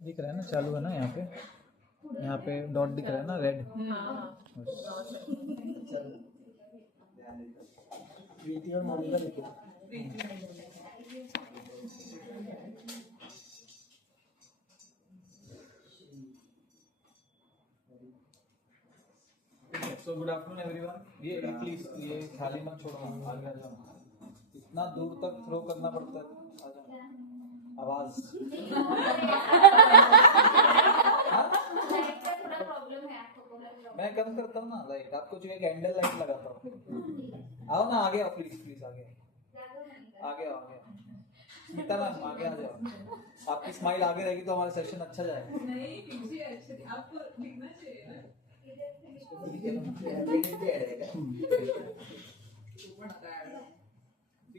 दिख रहा है ना, चालू है ना, यहाँ पे डॉट दिख रहा है ना, रेड। प्रीति और मोनिका लिखो। So good afternoon everyone. ये प्लीज ये खाली मत छोड़ो, आगे आ जाओ। इतना दूर तक थ्रो करना पड़ता है, आ जाओ। आवाज मैं कम करता हूँ ना लाइट, आपको जो एक कैंडल लाइट लगाता हूँ। आओ ना, आगे आओ प्लीज, प्लीज आगे आगे आओ, आगे आओ। स्मिता मैम आगे आ जाओ, आपकी स्माइल आगे रहेगी तो हमारा सेशन अच्छा जाएगा। नहीं पीछे अच्छे आपको दिखना चाहिए ना। ठीक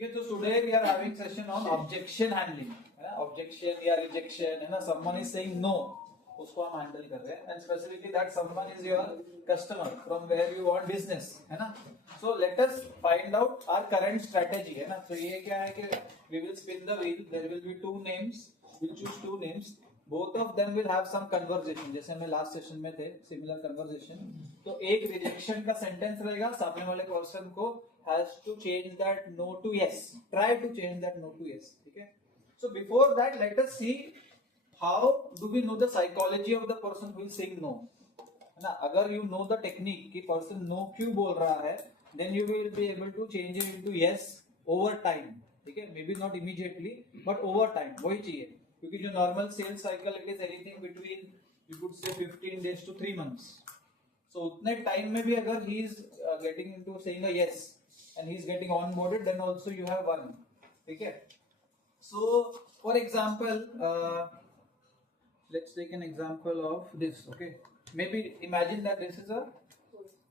है, तो today we are having session on objection handling, है ना, ऑब्जेक्शन या रिजेक्शन, है ना, समवन इज सेइंग नो, उसको हम हैंडल कर रहे हैं, and specifically that someone is your customer from where you want business, है ना। So let us find out our current strategy, है ना। तो ये क्या है कि we will spin the wheel, there will be two names, we'll choose two names, both of them will have some conversation, जैसे हमें लास्ट सेशन में थे सिमिलर कन्वर्सेशन। तो एक रिजेक्शन का सेंटेंस रहेगा, सामने वाले पर्सन को has to change that no to yes, try to change that no to yes, ठीक है। So before that let us see how do we know the psychology of the person who is saying no, है ना। अगर you know the technique कि person no क्यों बोल रहा है, then you will be able to change it into yes over time, ठीक है। Maybe not immediately but over time, वही चाहिए, क्योंकि जो normal sales cycle it is anything between you could say 15 days to 3 months। सो उतने time में भी अगर he is getting into saying a yes and he is getting onboarded, then also you have one, ठीक है। So for example let's take an example of this, okay. Maybe imagine that this is a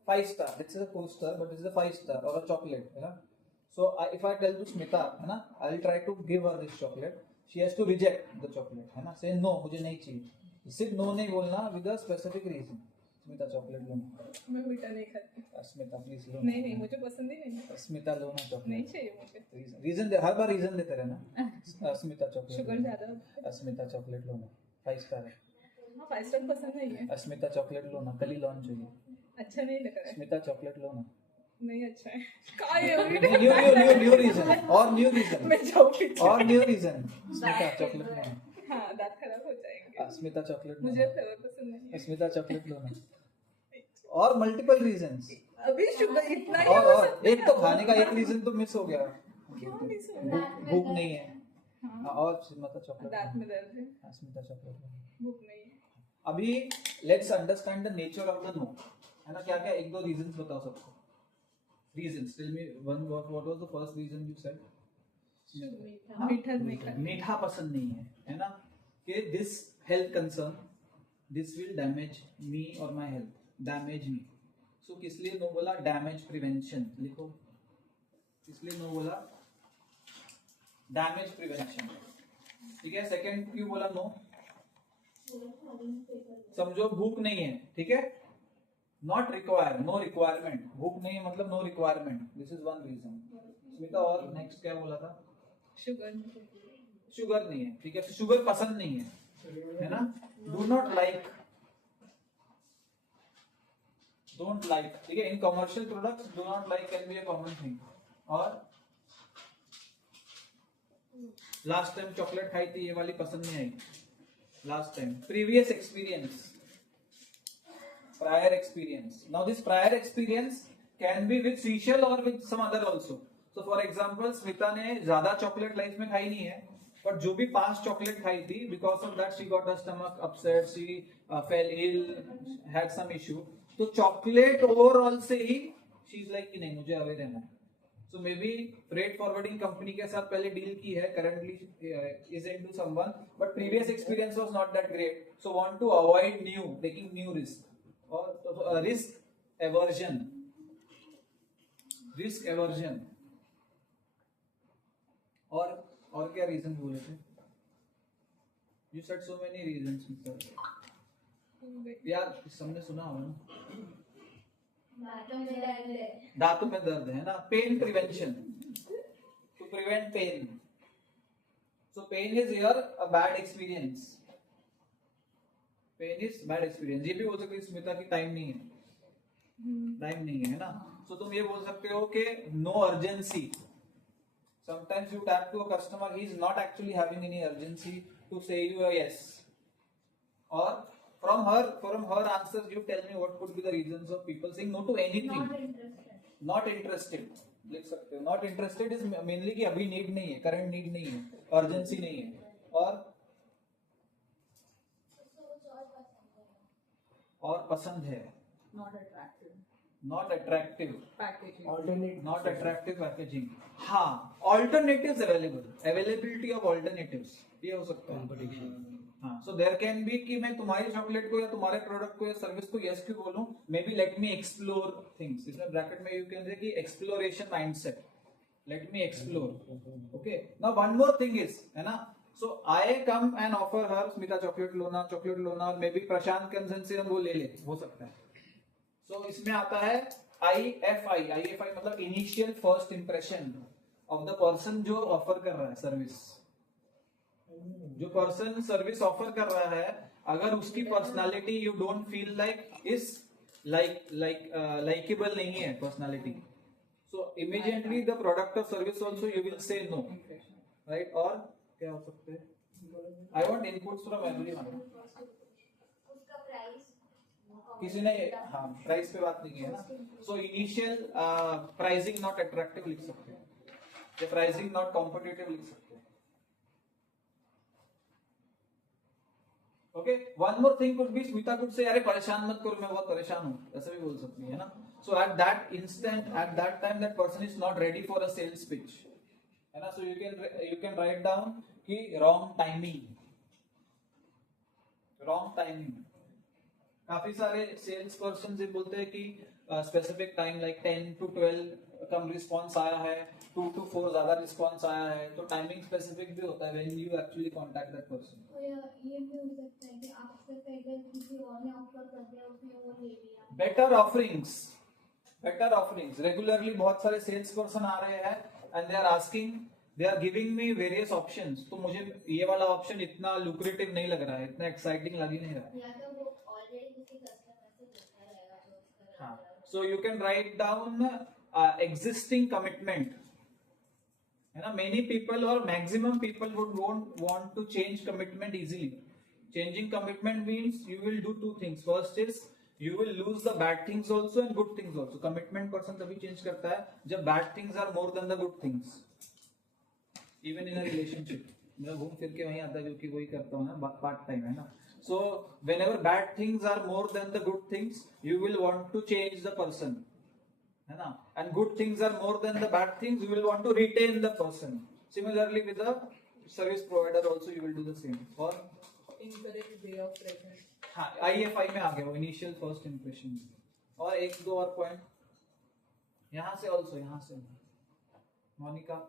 5 star, this is a 4 star but this is a 5 star or a chocolate, है ना। So if I tell to Smita, है ना, I'll try to give her this chocolate, she has to reject the chocolate, है ना, say no, मुझे नहीं चाहिए। सिर्फ नो नहीं बोलना, with a specific reason। Smita chocolate लो ना। मैं मीठा नहीं खाती। स्मिता प्लीज लो। नहीं नहीं मुझे पसंद ही नहीं। स्मिता लो ना चॉकलेट। नहीं चाहिए मुझे। रीजन दे, हर बार रीजन देते रहना। स्मिता चॉकलेट। शुगर ज्यादा। स्मिता चॉकलेट लो ना, 5 स्टार है। हाँ 5 स्टार पसंद नहीं है। स्मिता चॉकलेट लो ना, कल ही लॉन्च हुई है। अच्छा नहीं लग रहा है। स्मिता चॉकलेट लो ना। नहीं अच्छा है। काय है? न्यू रीजन और न्यू रीजन। मैं जाऊँ पीछे। और न्यू रीजन। स्मिता चॉकलेट लो ना। हाँ दांत खराब हो जाएंगे। स्मिता चॉकलेट। मुझे फ्लेवर पसंद नहीं है। स्मिता चॉकलेट लो ना। और मल्टीपल रीजंस। अभी शुगर इतना ही। और एक तो खाने का एक रीजन तो मिस हो गया। क्यों मिस हो गया? भूख नहीं है। और स्मिता चॉकलेट। दांत में दर्द है। स्मिता चॉकलेट। भूख नहीं है। अभी let's understand the nature of the no, है ना। क्या क्या एक दो रीजंस बताओ सबको। Reasons, tell me one, what was the first reason you said? मीठा पसंद नहीं है ना, कि this health concern, this will damage me और my health, damage me. So किस लिए नो बोला? डैमेज प्रिवेंशन लिखो। किस लिए नो बोला? डैमेज प्रिवेंशन, ठीक है। सेकंड क्यों बोला नो? समझो भूख नहीं है, ठीक है। नॉट रिक्वायर, नो रिक्वायरमेंट, भूख नहीं है मतलब no requirement, this is one reason. Smita और नेक्स्ट क्या बोला था? शुगर नहीं है, ठीक है। शुगर पसंद नहीं है ना। Do not like, don't like, ठीक है। In commercial products do not like can be a common thing. और लास्ट टाइम चॉकलेट खाई थी, ये वाली पसंद नहीं आई last time. Previous experience, prior experience. Now this prior experience can be with seashell or with some other also. So for example, Smita ने ज्यादा चॉकलेट लाइफ में खाई नहीं है, पर जो भी 5 चॉकलेट खाई थी, because of that she got her stomach upset, she fell ill, had some issue. तो चॉकलेट ओवरऑल से ही she is like कि नहीं मुझे अवे रहना है। So maybe freight forwarding company के साथ पहले डील की है, currently is into someone, but previous experience was not that great. So want to avoid new, taking new risk. और रिस्क एवर्जन, और क्या रीजन बोले थे? You said so many reasons यार, सबने सुना होगा ना। दांतों में दर्द है ना। Pain prevention, to prevent pain, So pain is your a bad experience. Pain is bad experience. ये भी बोल सकते हो स्मिता की टाइम नहीं है, टाइम नहीं है ना. So तुम ये बोल सकते हो कि no urgency. Sometimes you tap to a customer, he is not actually having any urgency to say you a yes. Or from her answers, you tell me what could be the reasons of people saying no to anything. Not interested. Not interested. लिख सकते हो. Not interested is mainly कि अभी need नहीं है, current need नहीं है, urgency नहीं है. और पसंद है. Not attractive. Not attractive. Packaging. Alternate. Not attractive packaging. हाँ, alternatives available. Availability of alternatives. ये हो सकता है. Competition. हाँ, so there can be कि मैं तुम्हारी चॉकलेट को या तुम्हारे प्रोडक्ट को या सर्विस को यस क्यों बोलूं, maybe let me explore things. इसमें ब्रैकेट में यू कैन से कि exploration mindset, let me explore. Okay, now one more thing is, है ना, so I come and offer her Smita chocolate लोना, मे बी प्रशांत कंसेंसियन वो ले ले, हो सकता है. सो इसमें आता है IFI मतलब initial first impression of the person जो ऑफर कर रहा है सर्विस. जो पर्सन सर्विस ऑफर कर रहा है, अगर उसकी personality you don't feel like is likeable नहीं है personality, so immediately the product और service also you will say no, right. और क्या हो सकते हैं, I want inputs from everyone. उसका प्राइस किसी ने हाँ प्राइस पे बात नहीं की है ना. So initial pricing not attractive लिख सकते हैं, या प्राइसिंग नॉट कॉम्पिटिटिव लिख सकते हैं. Okay, one more thing could be, Smita could say अरे परेशान मत करो, मैं बहुत परेशान हूँ, ऐसा भी बोल सकती है ना. So at that instant, at that time that person is not ready for a sales pitch, है ना. So you can write down कि रॉन्ग टाइमिंग. काफी सारे सेल्स पर्सन से बोलते हैं कि स्पेसिफिक टाइम लाइक 10 to 12 कम रिस्पॉन्स आया है, 2 to 4 ज्यादा रिस्पॉन्स आया है, तो टाइमिंग स्पेसिफिक भी होता है when you actually contact that person. तो ये भी हो सकता है कि आपसे पहले किसी और ने ऑफर कर दिया, उसने वो ले लिया. बेटर ऑफरिंग्स रेगुलरली बहुत सारे सेल्स पर्सन आ रहे हैं and they are giving me various options. तो मुझे ये वाला ऑप्शन इतना लुक्रेटिव नहीं लग रहा है, इतना एक्साइटिंग लग ही नहीं रहा है. या तो वो ऑलरेडी किसी कस्टमर से पूछता रहेगा जो उसका हाँ, so you can write down existing commitment, है ना. Many people or maximum people would want to change commitment easily. Changing commitment means you will do two things. First is you will lose the bad things also and good things also. Commitment person तभी change करता है जब bad things are more than the good things. Even in a relationship, मैं घूम फिर के वहीं आता क्योंकि वही करता हूँ ना, पार्ट टाइम है ना. So whenever bad things are more than the good things, you will want to change the person, है ना. And good things are more than the bad things, you will want to retain the person. Similarly with the service provider also you will do the same. और Encourage way of presence. हाँ, IFI में आ गया वो initial first impression. और एक दो और point यहाँ से also, यहाँ से Monika,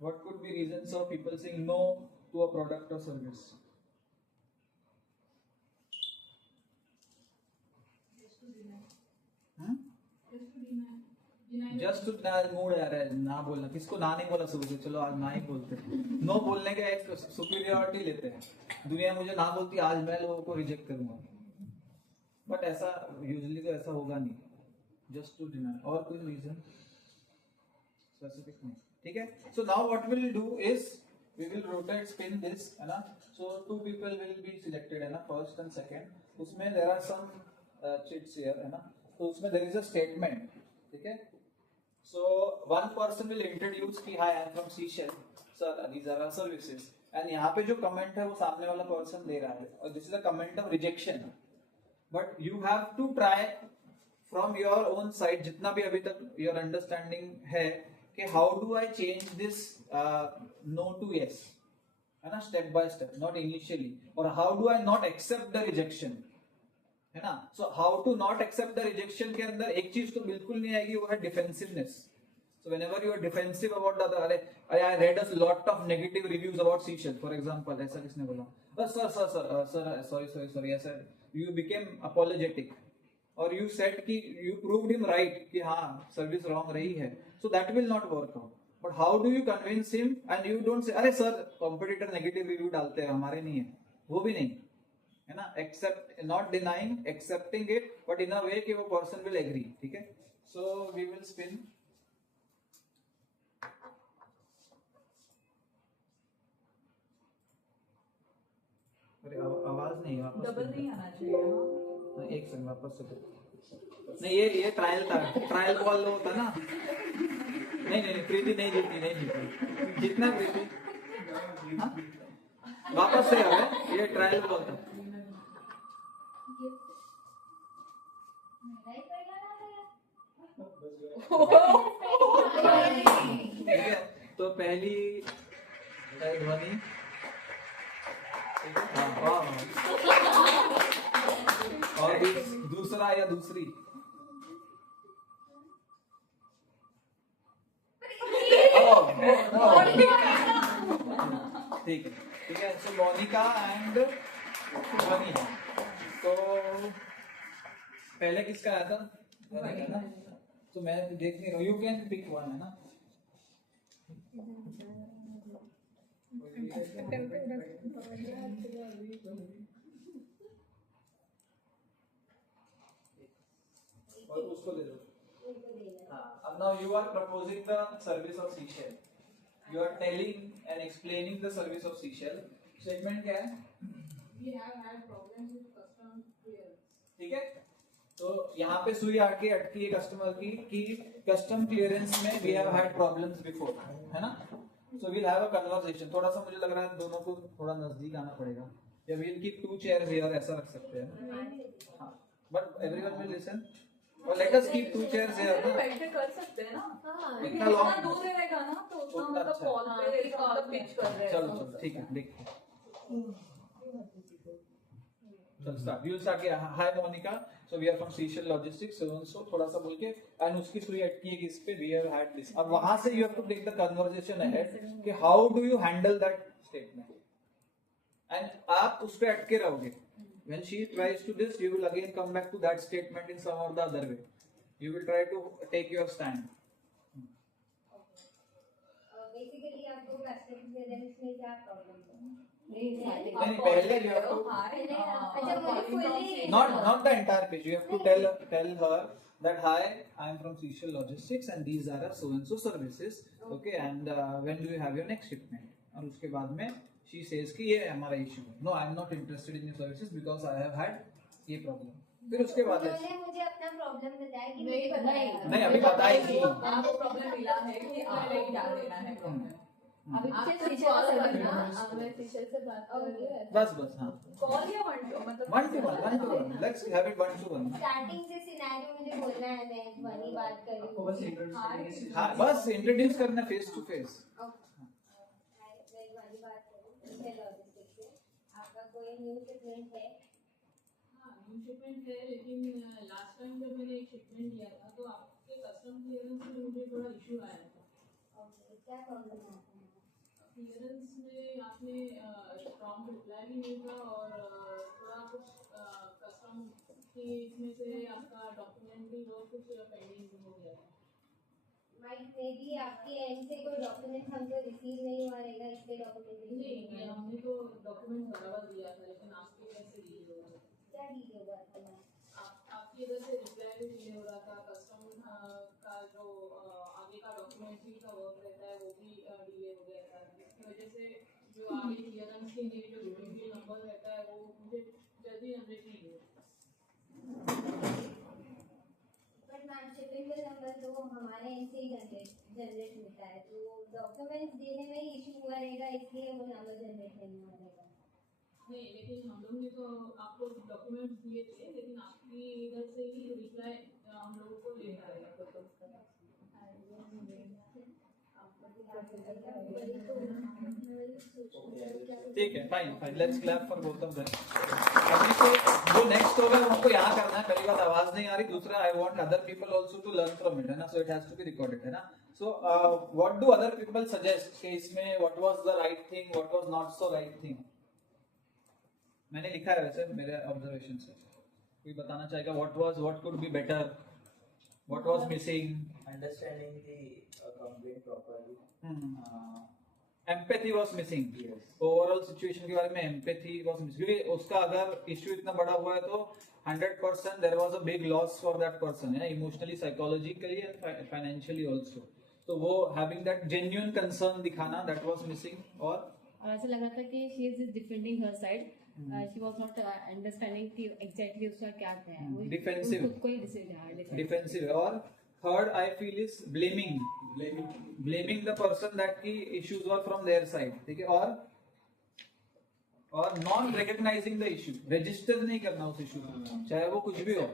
what could be reasons of people saying no to a product or service? Just to mood आ रहा है ना बोलना, किसको ना नहीं बोला सुबह से, चलो आज ना ही बोलते हैं. नो बोलने का एक सुपीरियरिटी लेते हैं. दुनिया मुझे ना बोलती, आज मैं लोगों को रिजेक्ट करूंगा. बट ऐसा यूजुअली तो ऐसा होगा नहीं. Just to deny. और कोई रीजन स्पेसिफिक नहीं, ठीक है. So now what will do is we will rotate spin this, है ना. So two people will be selected, है ना, फर्स्ट एंड सेकंड. उसमें there are some chits here, है ना. तो उसमें देयर इज अ स्टेटमेंट, ठीक है. So one person will introduce कि hi I am from Seashell, sir these are our services, and यहाँ पे जो comment है वो सामने वाला person दे रहा है, और this is a comment of rejection. But you have to try from your own side, जितना भी अभी तक your understanding है कि how do I change this no to yes, है ना, step by step, not initially. or how do I not accept the rejection, है ना. So how to not accept the rejection के अंदर एक चीज तो बिल्कुल नहीं आएगी, वो है defensiveness. So whenever you are defensive about the other, अरे I read a lot of negative reviews about Seashell for example, ऐसा किसने बोला, सर सॉरी ऐसा, यू बिकेम अपोलोजेटिक और यू सेड कि यू प्रूव्ड हिम राइट कि हाँ service wrong रही है. So that will not work out. But how do you convince him? And you don't say, अरे सर competitor negative review डालते हैं, हमारे नहीं है, वो भी नहीं है ना. Accept, not denying, accepting it, but in a way कि वो person will agree. ठीक है. So we will spin. अरे आवाज नहीं है, वापस डबल नहीं आना चाहिए हाँ. एक सेकंड वापस से करो. नहीं ये ट्रायल था, ट्रायल बॉल होता ना. नहीं प्रीति नहीं जीती जीतना प्रीति. हाँ? वापस से है, ये ट्रायल बॉल था. ठीक है, तो पहली ध्वनि. हाँ, और दूसरा या दूसरी. ठीक है. सो मोनिका एंड ध्वनि. तो पहले किसका आया था? मोनिका ना. तो मैं देख नहीं रहा हूँ. यू कैन पिक वन है ना. और उसको दे दो. हाँ. Now you are proposing the service of seashell. You are telling and explaining the service of seashell. Statement क्या है? We have had problems with custom clearance. ठीक है. तो यहाँ पे सुई आके अटकी है कस्टमर की कि कस्टम क्लियरेंस में we have had problems before, है ना. So we'll have a conversation. थोड़ा सा मुझे लग रहा है दोनों को थोड़ा नजदीक आना पड़ेगा. या we'll keep 2 chairs here, ऐसा रख सकते हैं. हाँ. But everyone will listen. और let us keep 2 chairs here ना. बैठ के कर सकते हैं ना. क्योंकि इतना long- जितना दूर रहेगा ना तो उतना उतना मतलब अच्छा. कॉल पे मतलब पिच कर रहे हैं. चलो ठीक है, देखते हैं. चल स्टार्ट. यू स्टार्ट किया. Hi Monica, so we are from Seashell logistics. सो थोड़ा सा बोल के एंड उसकी सुई अटकी है कि इस पे वी हैव हैड दिस. अब वहां से you have to take the conversation ahead कि how do you handle that statement. And आप उस पे अटके रहोगे. When she tries to this, you will again come back to that statement in some or the other way. You will try to take your stand. Basically आपको customer clearance में क्या problem है? नहीं, पहले you have to- अच्छा मुझे fully Not the entire page. You have to tell her that hi, I am from Seashell Logistics and these are our so and so services. Okay, and when do you have your next shipment? और उसके बाद में she says कि ये हमारा issue है. No, I am not interested in your services because I have had ये problem. फिर उसके बाद उन्होंने मुझे अपना प्रॉब्लम बताया कि नहीं बताया. नहीं, अभी बताएगी. आपको प्रॉब्लम मिला है कि आपको क्या देना है प्रॉब्लम. अभी आप पीछे कुछ शीशे कॉल से करना. करना मैं शीशे से बात कर रही हूँ. बस हाँ. कॉल या मतलब 1 to 1. Let's have it 1 to 1. Starting से सिनेरियो मुझे बोलना है. मैं ध्वनि बात कर रही हूँ. हाँ, बस इंट्रोड्यूस करना फेस टू फेस. मैं ध्वनि बात कर रही हूँ सीशेल लॉजिस्टिक्स से. आपका कोई न्यू शिपमेंट है? हाँ न्यू शिपमेंट है, लेकिन लास्ट टाइम जब मैंने एक शिपमेंट लिया था तो आपके कस्टम क्लियरेंस में मुझे थोड़ा इशू आया था. ओके, क्या प्रॉब्लम है? क्लियरेंस में आपने प्रॉम्प्ट रिप्लाई भी नहीं था और थोड़ा कुछ कस्टम की इसमें से आपका डॉक्यूमेंट भी बहुत कुछ पेंडिंग हो गया था. माइट मे बी आपके एंड से कोई डॉक्यूमेंट हमको रिसीव नहीं हुआ रहेगा, इसलिए डॉक्यूमेंट नहीं, हमने तो डॉक्यूमेंट बराबर दिया था, लेकिन आपके इधर से डिले हो रहा था. क्या डिले हुआ था? आपके इधर से रिप्लाई भी डिले हो रहा था. कस्टम का जो आगे का डॉक्यूमेंट भी का वर्क रहता है वो भी डिले हो गया था, जिसकी वजह से जो आगे क्लियरेंस के लिए जो बिल नंबर रहता है वो मुझे जल्दी जनरेट नहीं हुआ. But ma'am shipping bill number तो हमारे एंड से ही जनरेट होता है, तो डॉक्यूमेंट्स देने में ही इशू हुआ रहेगा, इसलिए वो नंबर जनरेट नहीं हुआ रहेगा. नहीं, लेकिन हम लोग ने तो आपको डॉक्यूमेंट्स दिए थे, लेकिन आपकी इधर से ही रिप्लाई हम लोगों को लेना है. ठीक है, fine. Let's clap for both of them. अभी तो जो नेक्स्ट होगा हमको यहाँ करना है. पहली बात आवाज नहीं आ रही, दूसरा I want other people also to learn from it, है ना. So it has to be recorded, है ना. So what do other people suggest कि इसमें what was the right thing, what was not so right thing. मैंने लिखा है वैसे मेरे ऑब्जर्वेशन से. कोई बताना चाहेगा what could be better, what was missing? Understanding the complaint properly. Empathy was missing, Yes. Overall situation के बारे में एम्पैथी वाज मिसिंग, क्योंकि उसका अगर इश्यू इतना बड़ा हुआ है तो 100% there was a big loss for that person, है emotionally, psychologically and financially also. तो वो हैविंग दैट जेन्युइन कंसर्न दिखाना, दैट वाज मिसिंग। और ऐसा लग रहा था कि she is defending her side, she was not understanding कि एग्जैक्टली उसका क्या है, वो Defensive. खुद को ही डिफेंड डिफेंसिव है। और third I feel is blaming the person that की issues were from their side, ठीक है। और non recognising the issue, register नहीं करना उस इशू को, चाहे वो कुछ भी हो।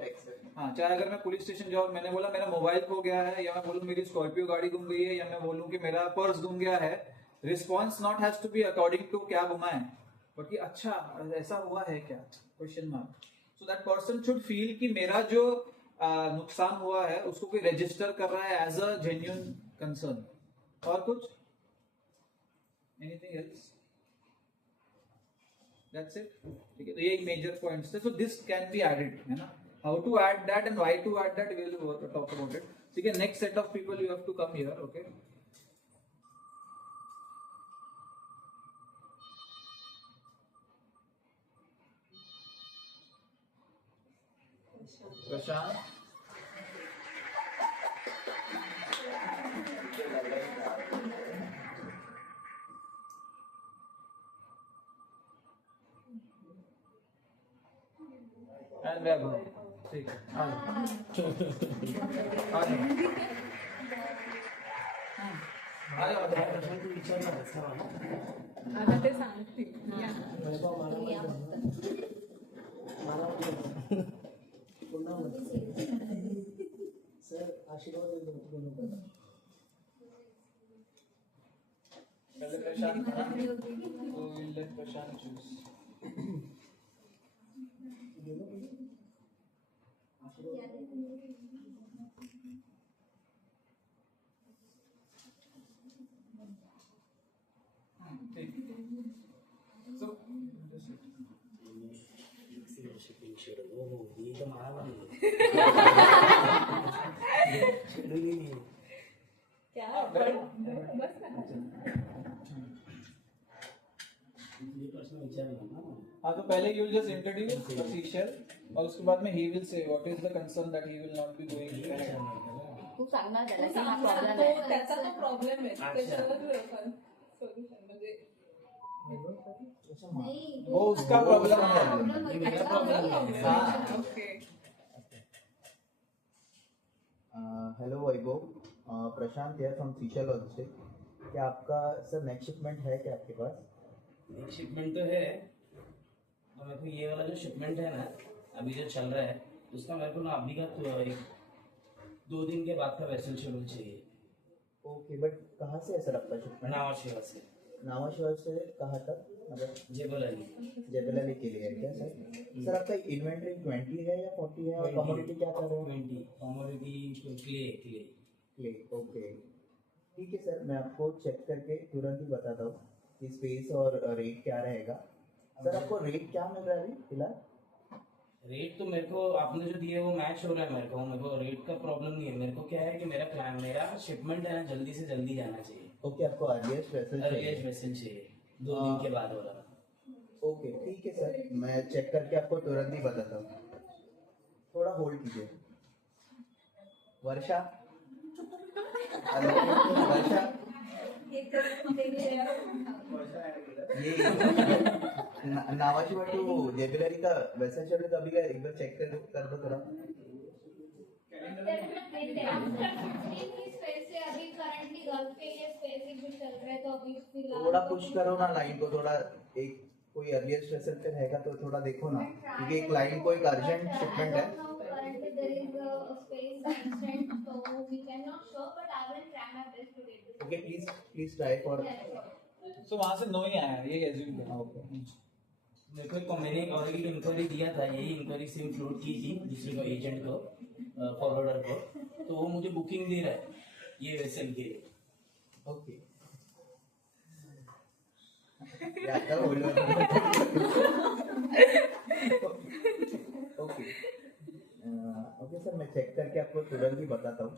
हाँ, चाहे अगर मैं पुलिस स्टेशन जाऊँ, मैंने बोला मेरा मोबाइल खो गया है, या मैं बोलूँ मेरी स्कॉर्पियो गाड़ी गुम गई है, या मैं बोलूँ कि मेरा पर्स गुम गया है, response not has to be according to क्या गुमा है, बट कि अच्छा ऐसा हुआ है क्या, question mark. So that person should feel कि मेरा जो नुकसान हुआ है उसको कोई रजिस्टर कर रहा है एज अ जेन्युइन कंसर्न। और कुछ, एनीथिंग एल्स? दैट्स इट, ठीक है। तो ये मेजर पॉइंट्स थे। So this can be added, है ना। How to add that and why to add that, we will talk about it, ठीक है। Next set of people you have to come here, okay. Prashant, and Vaibhav, ठीक है। आ जाओ, आ जाओ, आ जाओ, आ जाओ। तू विचारला कसा मला? आता ते सांगतील वैभव मला या माहिती आहे. मला माहिती आहे. पुन्हा म्हणतो. सर आशीर्वाद देतो तुम्हाला. पहले प्रशांत, तो will let Prashant choose. So, क्या हाँ, बस ना। हाँ, तो पहले you will just introduce Seashell, और उसके बाद में he will say what is the concern that he will not be going to. तू सांगणार त्याला तो की हा सांगणार, प्रॉब्लेम तो आहे. त्याचा तो प्रॉब्लेम आहे त्याच्यावर सोल्युशन म्हणजे नहीं, वो उसका प्रॉब्लम है। प्रॉब्लम ये मेरा प्रॉब्लम है। हाँ। ओके हेलो वैभव, प्रशांत है फ्रॉम सीशल से। क्या आपका सर नेक्स्ट शिपमेंट है क्या आपके पास? एक शिपमेंट तो है, तो मेरे को ये वाला जो शिपमेंट है ना अभी जो चल रहा है उसका मेरे को ना अभी का तो एक 2 दिन के बाद का वेसल शेड्यूल चाहिए। ओके, बट कहाँ से है सर आपका शिपमेंट? नावाशिवा से नावाशिवा से कहाँ तक, मतलब जेबल अली। जेबेलाली के लिए है क्या सर? सर आपका इन्वेंट्री 20 है या 40 है, और 20 कमोडिटी क्या कर रहे हो? 20 कमोडिटी क्ले। ओके, ठीक है सर, मैं आपको चेक करके तुरंत ही बताता हूँ कि स्पेस और रेट क्या रहेगा। सर आपको रेट क्या मिल रहा है अभी फिलहाल? रेट तो मेरे को आपने जो दिए वो मैच हो रहा है मेरे को रेट का प्रॉब्लम नहीं है। मेरे को क्या है कि मेरा शिपमेंट है ना जल्दी से जल्दी जाना चाहिए। ओके, आपको अर्लिएस्ट वेसल अर्लिएस्ट चाहिए। वेसल चाहिए 2 दिन के बाद वाला। ओके, ठीक है सर, मैं चेक करके आपको तुरंत ही बताता हूँ। थोड़ा होल्ड कीजिए। वर्षा, हेलो वर्षा, ये नावाशिवा टू जेबेलरी का वैसा शेड्यूल कभी का एक बार चेक कर दो थोड़ा। अभी करंटली गर्ल्स के लिए स्पेसिफिक भी चल रहा है, तो अभी फिलहाल थोड़ा पुश करो ना लाइन को, थोड़ा एक कोई अर्लिएस्ट वेसल पे रहेगा तो थोड़ा देखो ना, क्योंकि एक लाइन को एक अर्जेंट शिपमेंट है। Currently there is a space constraint, so we cannot show, but I will try my best to get this. Okay, please try for. Yeah, sure. So वहाँ से नो ही आया, ये एज्यूम करना। Okay, मेरे को मैंने already inquiry दिया था, यही इंक्वायरी सिम फ्लोट की थी दूसरे को एजेंट को फॉरवर्डर को, तो वो मुझे बुकिंग दे रहा है ये वेसल के लिए। ओके, क्या था बोलो। ओके, ओके सर, मैं चेक करके आपको तुरंत ही बताता हूँ,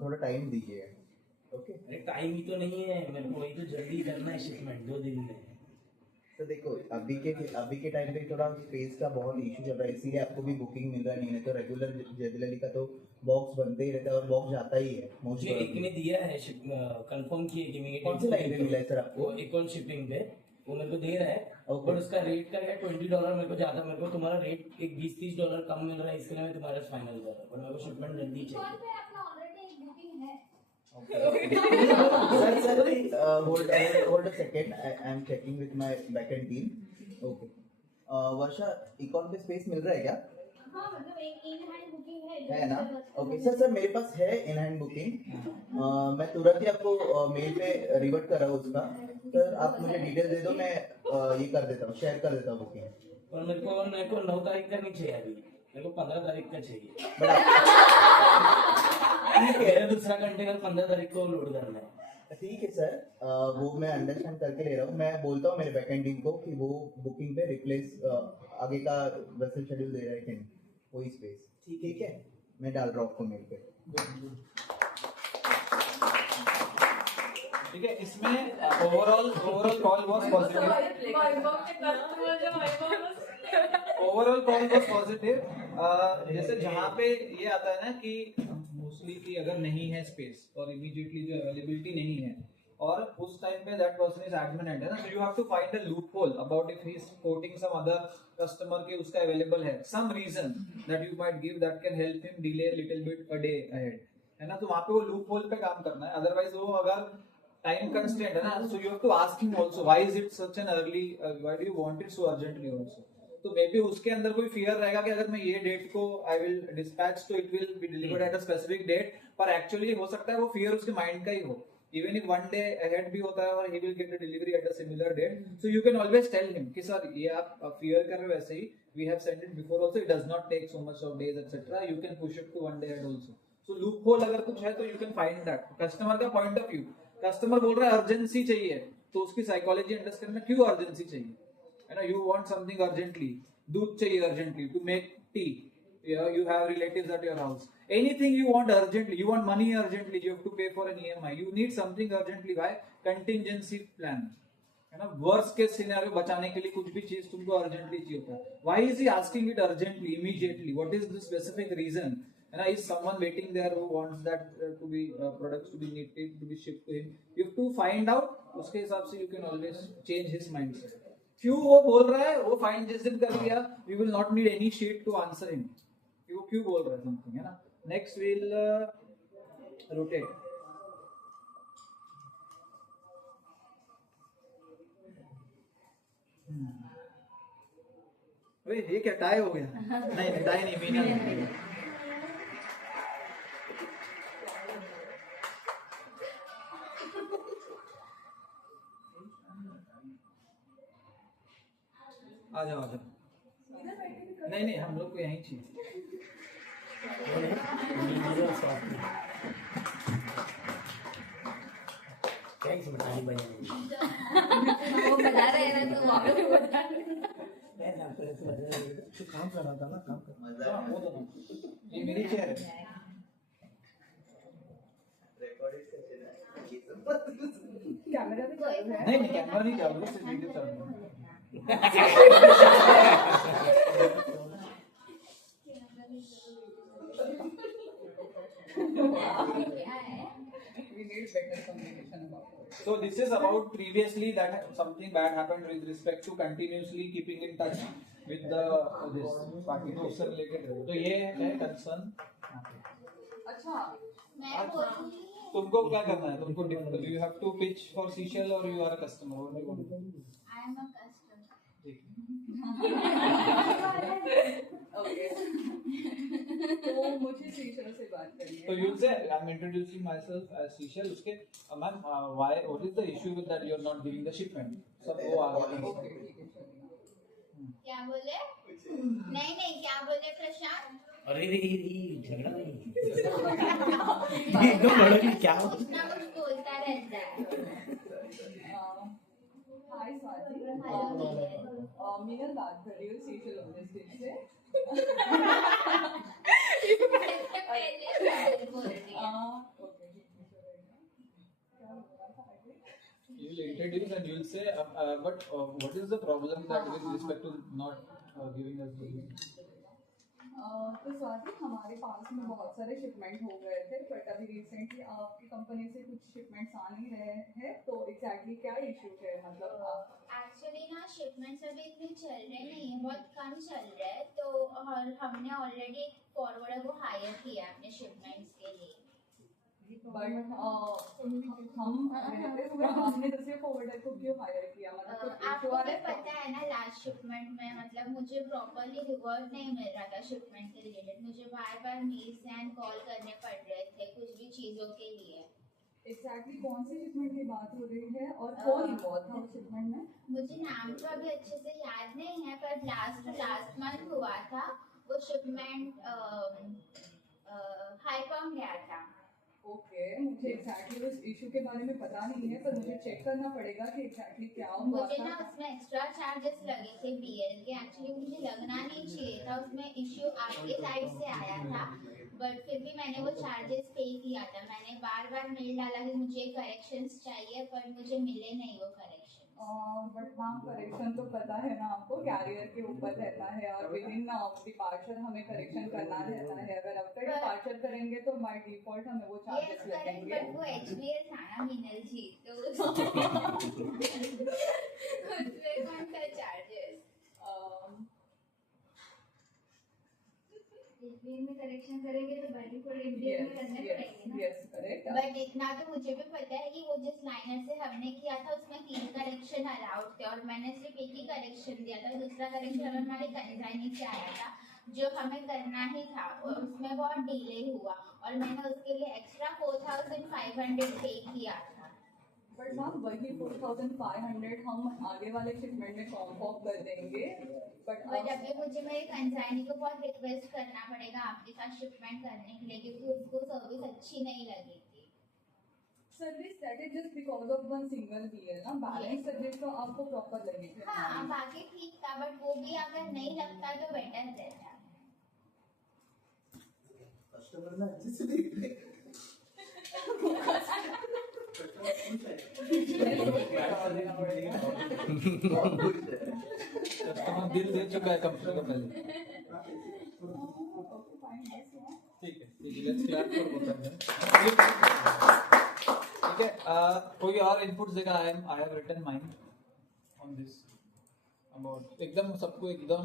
थोड़ा टाइम दीजिए। ओके अरे टाइम ही तो नहीं है मेरे को, वही तो जल्दी करना है शिपमेंट 2 दिन में। तो देखो अभी के टाइम पे थोड़ा स्पेस का बहुत इशू चल रहा है, इसीलिए आपको भी बुकिंग मिल रहा नहीं है। तो रेगुलर जनरली का तो बॉक्स बनते ही रहता है और बॉक्स जाता ही है मोस्ट मुझे एक ने दिया है कंफर्म किए कि मैं कौन सी लाइन पे मिला है सर आपको? वो इक्वल शिपिंग पे वो मेरे को दे रहा है। Okay. और उसका रेट का है $20 मेरे को ज्यादा, मेरे को तुम्हारा रेट एक $20-30 कम मिल रहा है, इसके लिए मैं तुम्हारा फाइनल कर रहा हूँ, पर मेरे को शिपमेंट जल्दी कौन चाहिए। पे अपना ऑलरेडी एक बुकिंग है। Sir, hold a second. I am checking with my backend team. Okay. Varsha icon पे स्पेस मिल रहा है क्या? हाँ मतलब एक इन हैंड बुकिंग है ना? ओके सर मेरे पास है इन हैंड बुकिंग। मैं तुरंत ही आपको मेल पे रिवर्ट कर रहा हूँ उसका। सर आप मुझे डिटेल दे दो, मैं ये कर देता हूँ, शेयर कर देता हूँ बुकिंग। और मेरे को 9 तारीख का नहीं चाहिए अभी, मेरे को 15 तारीख का चाहिए। बट मेरा दूसरा कंटेनर 15 तारीख को लोड करना है। ठीक है सर, वो मैं अंडरस्टैंड करके ले रहा हूँ। मैं बोलता हूँ मेरे बैकएंड टीम को कि वो बुकिंग पे रिप्लेस आगे का वेसल शेड्यूल दे रहे हैं वही स्पेस। ठीक है, मैं डाल रहा हूँ आपको मेल पे। ठीक है, इसमें overall call was positive. Overall call was positive. जैसे जहाँ पे ये आता है ना कि मोस्टली कि अगर नहीं है स्पेस और इमीडिएटली जो अवेलेबिलिटी नहीं है और उस टाइम पे दैट पर्सन इज एडमिनेंट है ना, so you have to find a loophole about if he is quoting some other customer के उसका अवेलेबल है, some reason that you might give that can help him delay little bit a day ahead, है ना। तो वहाँ पे वो loop hole पे काम करना है। अदरवाइज वो अगर टाइम कंस्ट्रेंट है ना, so you have to ask him also why is it such an early, why do you want it so urgently also. तो मे बी उसके अंदर कोई फियर रहेगा कि अगर मैं ये डेट को आई विल डिस्पैच तो it will be delivered at a specific date, पर एक्चुअली हो सकता है वो फियर उसके माइंड का ही हो, even if one day ahead भी होता है और he will get the delivery at a similar date. So you can always tell him कि सर ये आप फियर कर रहे हो, वैसे ही we have sent it before also, it does not take so much of days etcetera, you can push it to one day ahead also. So loophole अगर कुछ है तो you can find that. Customer का point of view, customer बोल रहा है urgency चाहिए, तो उसकी साइकोलॉजी अंडरस्टैंड करना क्यों अर्जेंसी चाहिए, है ना। यू वांट समथिंग अर्जेंटली, दूध चाहिए urgently to make tea, you have relatives at your house, anything you want urgently, you want money urgently, you have to pay for an EMI, you need something urgently, why? Contingency plan, है ना। Worst case scenario बचाने के लिए कुछ भी चीज तुमको urgently चाहिए होता है। why is he asking it urgently, immediately, what is the specific reason, है ना। is someone waiting there who wants that to be products to be needed to be shipped to him, you have to find out, उसके हिसाब से you can always change his mindset। क्यों वो बोल रहा है, वो फाइंड जिस दिन कर लिया, we will not need any sheet to answer him, वो क्यों बोल रहा है समथिंग, है ना। Next will rotate. अरे ये क्या टाई हो गया? नहीं टाई नहीं, मीना नहीं। आ जाओ आ जाओ। नहीं हम लोग को यहीं चाहिए। क्या इसमें ताली बजानी? वो बता रहे हैं ना, तो वहाँ पे बता रहे हैं। तो काम कर रहा था ना, काम कर। हाँ, वो तो ना। ये मेरी चेयर है। कैमरा भी चालू है। नहीं कैमरा नहीं चालू है, सिर्फ वीडियो चालू है। We need better communication about it. So this is about previously that something bad happened with respect to continuously keeping in touch with the this party to उससे related है। तो ये है concern। अच्छा, मैं बोल रही हूँ तुमको क्या करना है? तुमको you have to pitch for Seashell or you are a customer? What do you want to do? I am a customer. ठीक। ओके। तो मुझे शीशा से बात करनी है। So you'll say I'm introducing myself as Seashell. उसके ma'am why what is the issue with that you are not giving the shipment? सब वो आ गया। ओके, ठीक है, चलिए। क्या बोले? नहीं क्या बोले प्रशांत? अरे रे झगड़ा नहीं एकदम लड़की क्या कुछ ना कुछ बोलता रहता है। हाय स्वाति, मीनल बात कर रही हूँ सीशल लॉजिस्टिक्स से। पहले बोल रही है। Okay, You will introduce and you will say, but what is the problem that with respect to not giving us the तो स्वाति हमारे पास में बहुत सारे शिपमेंट हो गए थे बट अभी रिसेंटली आपकी कंपनी से कुछ शिपमेंट्स आ नहीं रहे हैं तो एग्जैक्टली क्या इशू है मतलब एक्चुअली ना शिपमेंट्स अभी इतने चल रहे नहीं है, बहुत कम चल रहे हैं, तो और हमने ऑलरेडी फॉरवर्डर को हायर किया अपने शिपमेंट्स के लिए। बट हमने दूसरे फॉरवर्डर को क्यों हायर किया मतलब आपको भी पता है ना लास्ट शिपमेंट में मतलब मुझे प्रॉपर्ली रिवर्ट नहीं मिल रहा था शिपमेंट के रिलेटेड, मुझे बार बार मेल्स एंड कॉल करने पड़ रहे थे कुछ भी चीज़ों के लिए। एग्जैक्टली कौन सी शिपमेंट की बात हो रही है और कौन इन्वॉल्व था उस शिपमेंट में? मुझे नाम तो अभी अच्छे से याद नहीं है पर लास्ट मंथ हुआ था वो शिपमेंट हाईकॉम गया था। ओके मुझे एग्जैक्टली उस इशू के बारे में पता नहीं है पर मुझे चेक करना पड़ेगा कि एग्जैक्टली क्या हुआ मुझे था। ना उसमें एक्स्ट्रा चार्जेस लगे थे बीएल के, एक्चुअली मुझे लगना नहीं चाहिए था, उसमें इश्यू आपके साइड से आया था बट फिर भी मैंने वो चार्जेस पे किया था। मैंने बार बार मेल डाला कि मुझे करेक्शंस चाहिए पर मुझे मिले नहीं वो करेक्शन। बट मैम करेक्शन तो पता है ना आपको कैरियर के ऊपर रहता है और विद इन डिपार्चर हमें करेक्शन करना रहता है, अगर आफ्टर डिपार्चर करेंगे तो बाय डिफॉल्ट हमें वो चार्जेस लगेंगे। बट वो एचबीएल था ना मीनल जी तो उसमें कौन सा चार्जेस एचबीएल में करेक्शन करेंगे तो बाय डिफॉल्ट एचबीएल में करने पड़ेंगे ना। Yes correct. बट इतना तो मुझे भी पता है कि वो जिस लाइनर से हमने किया था उसमें 3 करेक्शन अलाउड थे और मैंने सिर्फ एक ही करेक्शन दिया था, दूसरा करेक्शन हमारे कंसाइनी से आया था जो हमें करना ही था और उसमें बहुत डिले हुआ और मैंने उसके लिए एक्स्ट्रा 4500 पे किया था। बट मैम वही 4500 हम आगे वाले शिपमेंट में फॉर्म ऑफ कर देंगे बट अभी मुझे मेरे कंसाइनी को बहुत रिक्वेस्ट करना पड़ेगा आपके साथ शिपमेंट करने के लिए क्योंकि उसको सर्विस अच्छी नहीं लगी थी। Service that is just because of one single BL ना, बैलेंस सर्विस तो आपको प्रॉपर लगेगी। हाँ बाकी ठीक था बट वो भी अगर नहीं लगता तो बेटर रहता। कस्टमर ना अच्छे से देख ले कस्टमर दिल दे चुका है कंपनी को पहले। ठीक है let's clap for both of them. ठीक है कोई और इनपुट्स देगा? I have written mine on this about एकदम सबको एकदम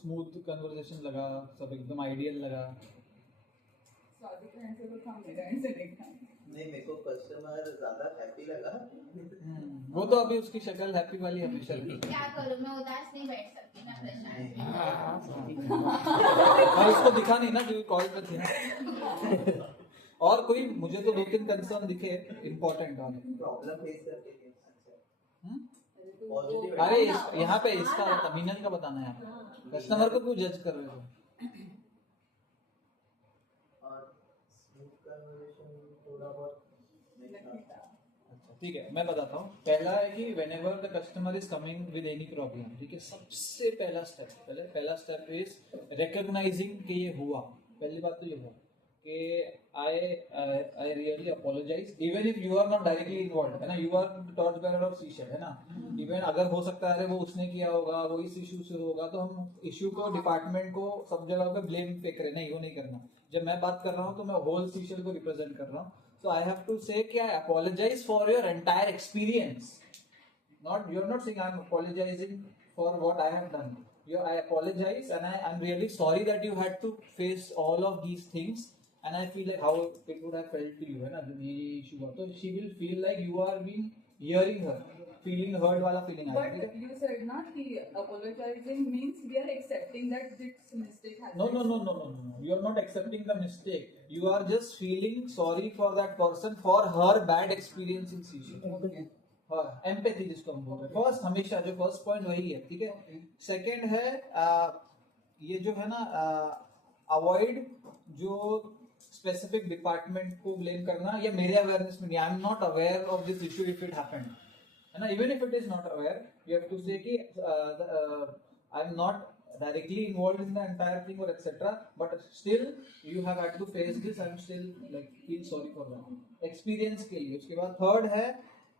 स्मूथ कन्वर्सेशन लगा, सब एकदम आइडियल लगा। स्वाति का आंसर तो था, मेरा आंसर नहीं था। नहीं मेरे को कस्टमर ज्यादा हैप्पी लगा। वो तो अभी उसकी शक्ल हैप्पी वाली हमेशा रहती है। क्या करूं मैं उदास नहीं बैठ सकती ना प्रशांत। हाँ उसको दिखा नहीं ना क्योंकि कॉल पे थे ना। और कोई मुझे तो 2-3 कंसर्न दिखे इम्पोर्टेंट वाले प्रॉब्लम फेस करके अरे यहाँ पे इसका मीनल का बताना है, कस्टमर को क्यों जज कर रहे हो? अच्छा ठीक है मैं बताता हूँ। पहला है कि whenever the customer is coming with any problem, ठीक है सबसे पहला स्टेप इज recognizing कि ये हुआ। पहली बात तो ये हुआ कि I really apologize even if you are not directly involved है ना, you are the torch bearer of seashell है ना। इवन अगर हो सकता है वो उसने किया होगा, वो इस इशू से होगा तो हम इशू को डिपार्टमेंट को सब जगह पे ब्लेम फेंक रहे, नहीं वो नहीं करना। जब मैं बात कर रहा हूँ तो मैं होल सीशल को रिप्रेजेंट कर रहा हूँ। So I have to say कि I apologize for your entire experience. Not you're not saying I'm apologizing for what I have done. I apologize and I'm really sorry that you had to face all of these things. And I feel like how it would have felt to you है ना जब ये issue हुआ तो she will feel like you are being hearing her, feeling heard वाला feeling आएगा। But you said ना कि apologizing means we are accepting that this mistake has. No. You are not accepting the mistake. You are just feeling sorry for that person for her bad experience in seashell. Okay. हाँ empathy जिसको हम बोलते हैं। First हमेशा जो first point वही है, ठीक है। सेकंड है ये जो है ना अवॉइड जो स्पेसिफिक डिपार्टमेंट को ब्लेम करना या मेरे अवेयरनेस में नहीं, I M not aware of this issue if it happened है ना। Even if it is not aware you have to say कि आई एम नॉट directly involved in the entire thing or etc. But still you have had to face this. I'm still like feel sorry for that experience के लिए। उसके बाद third है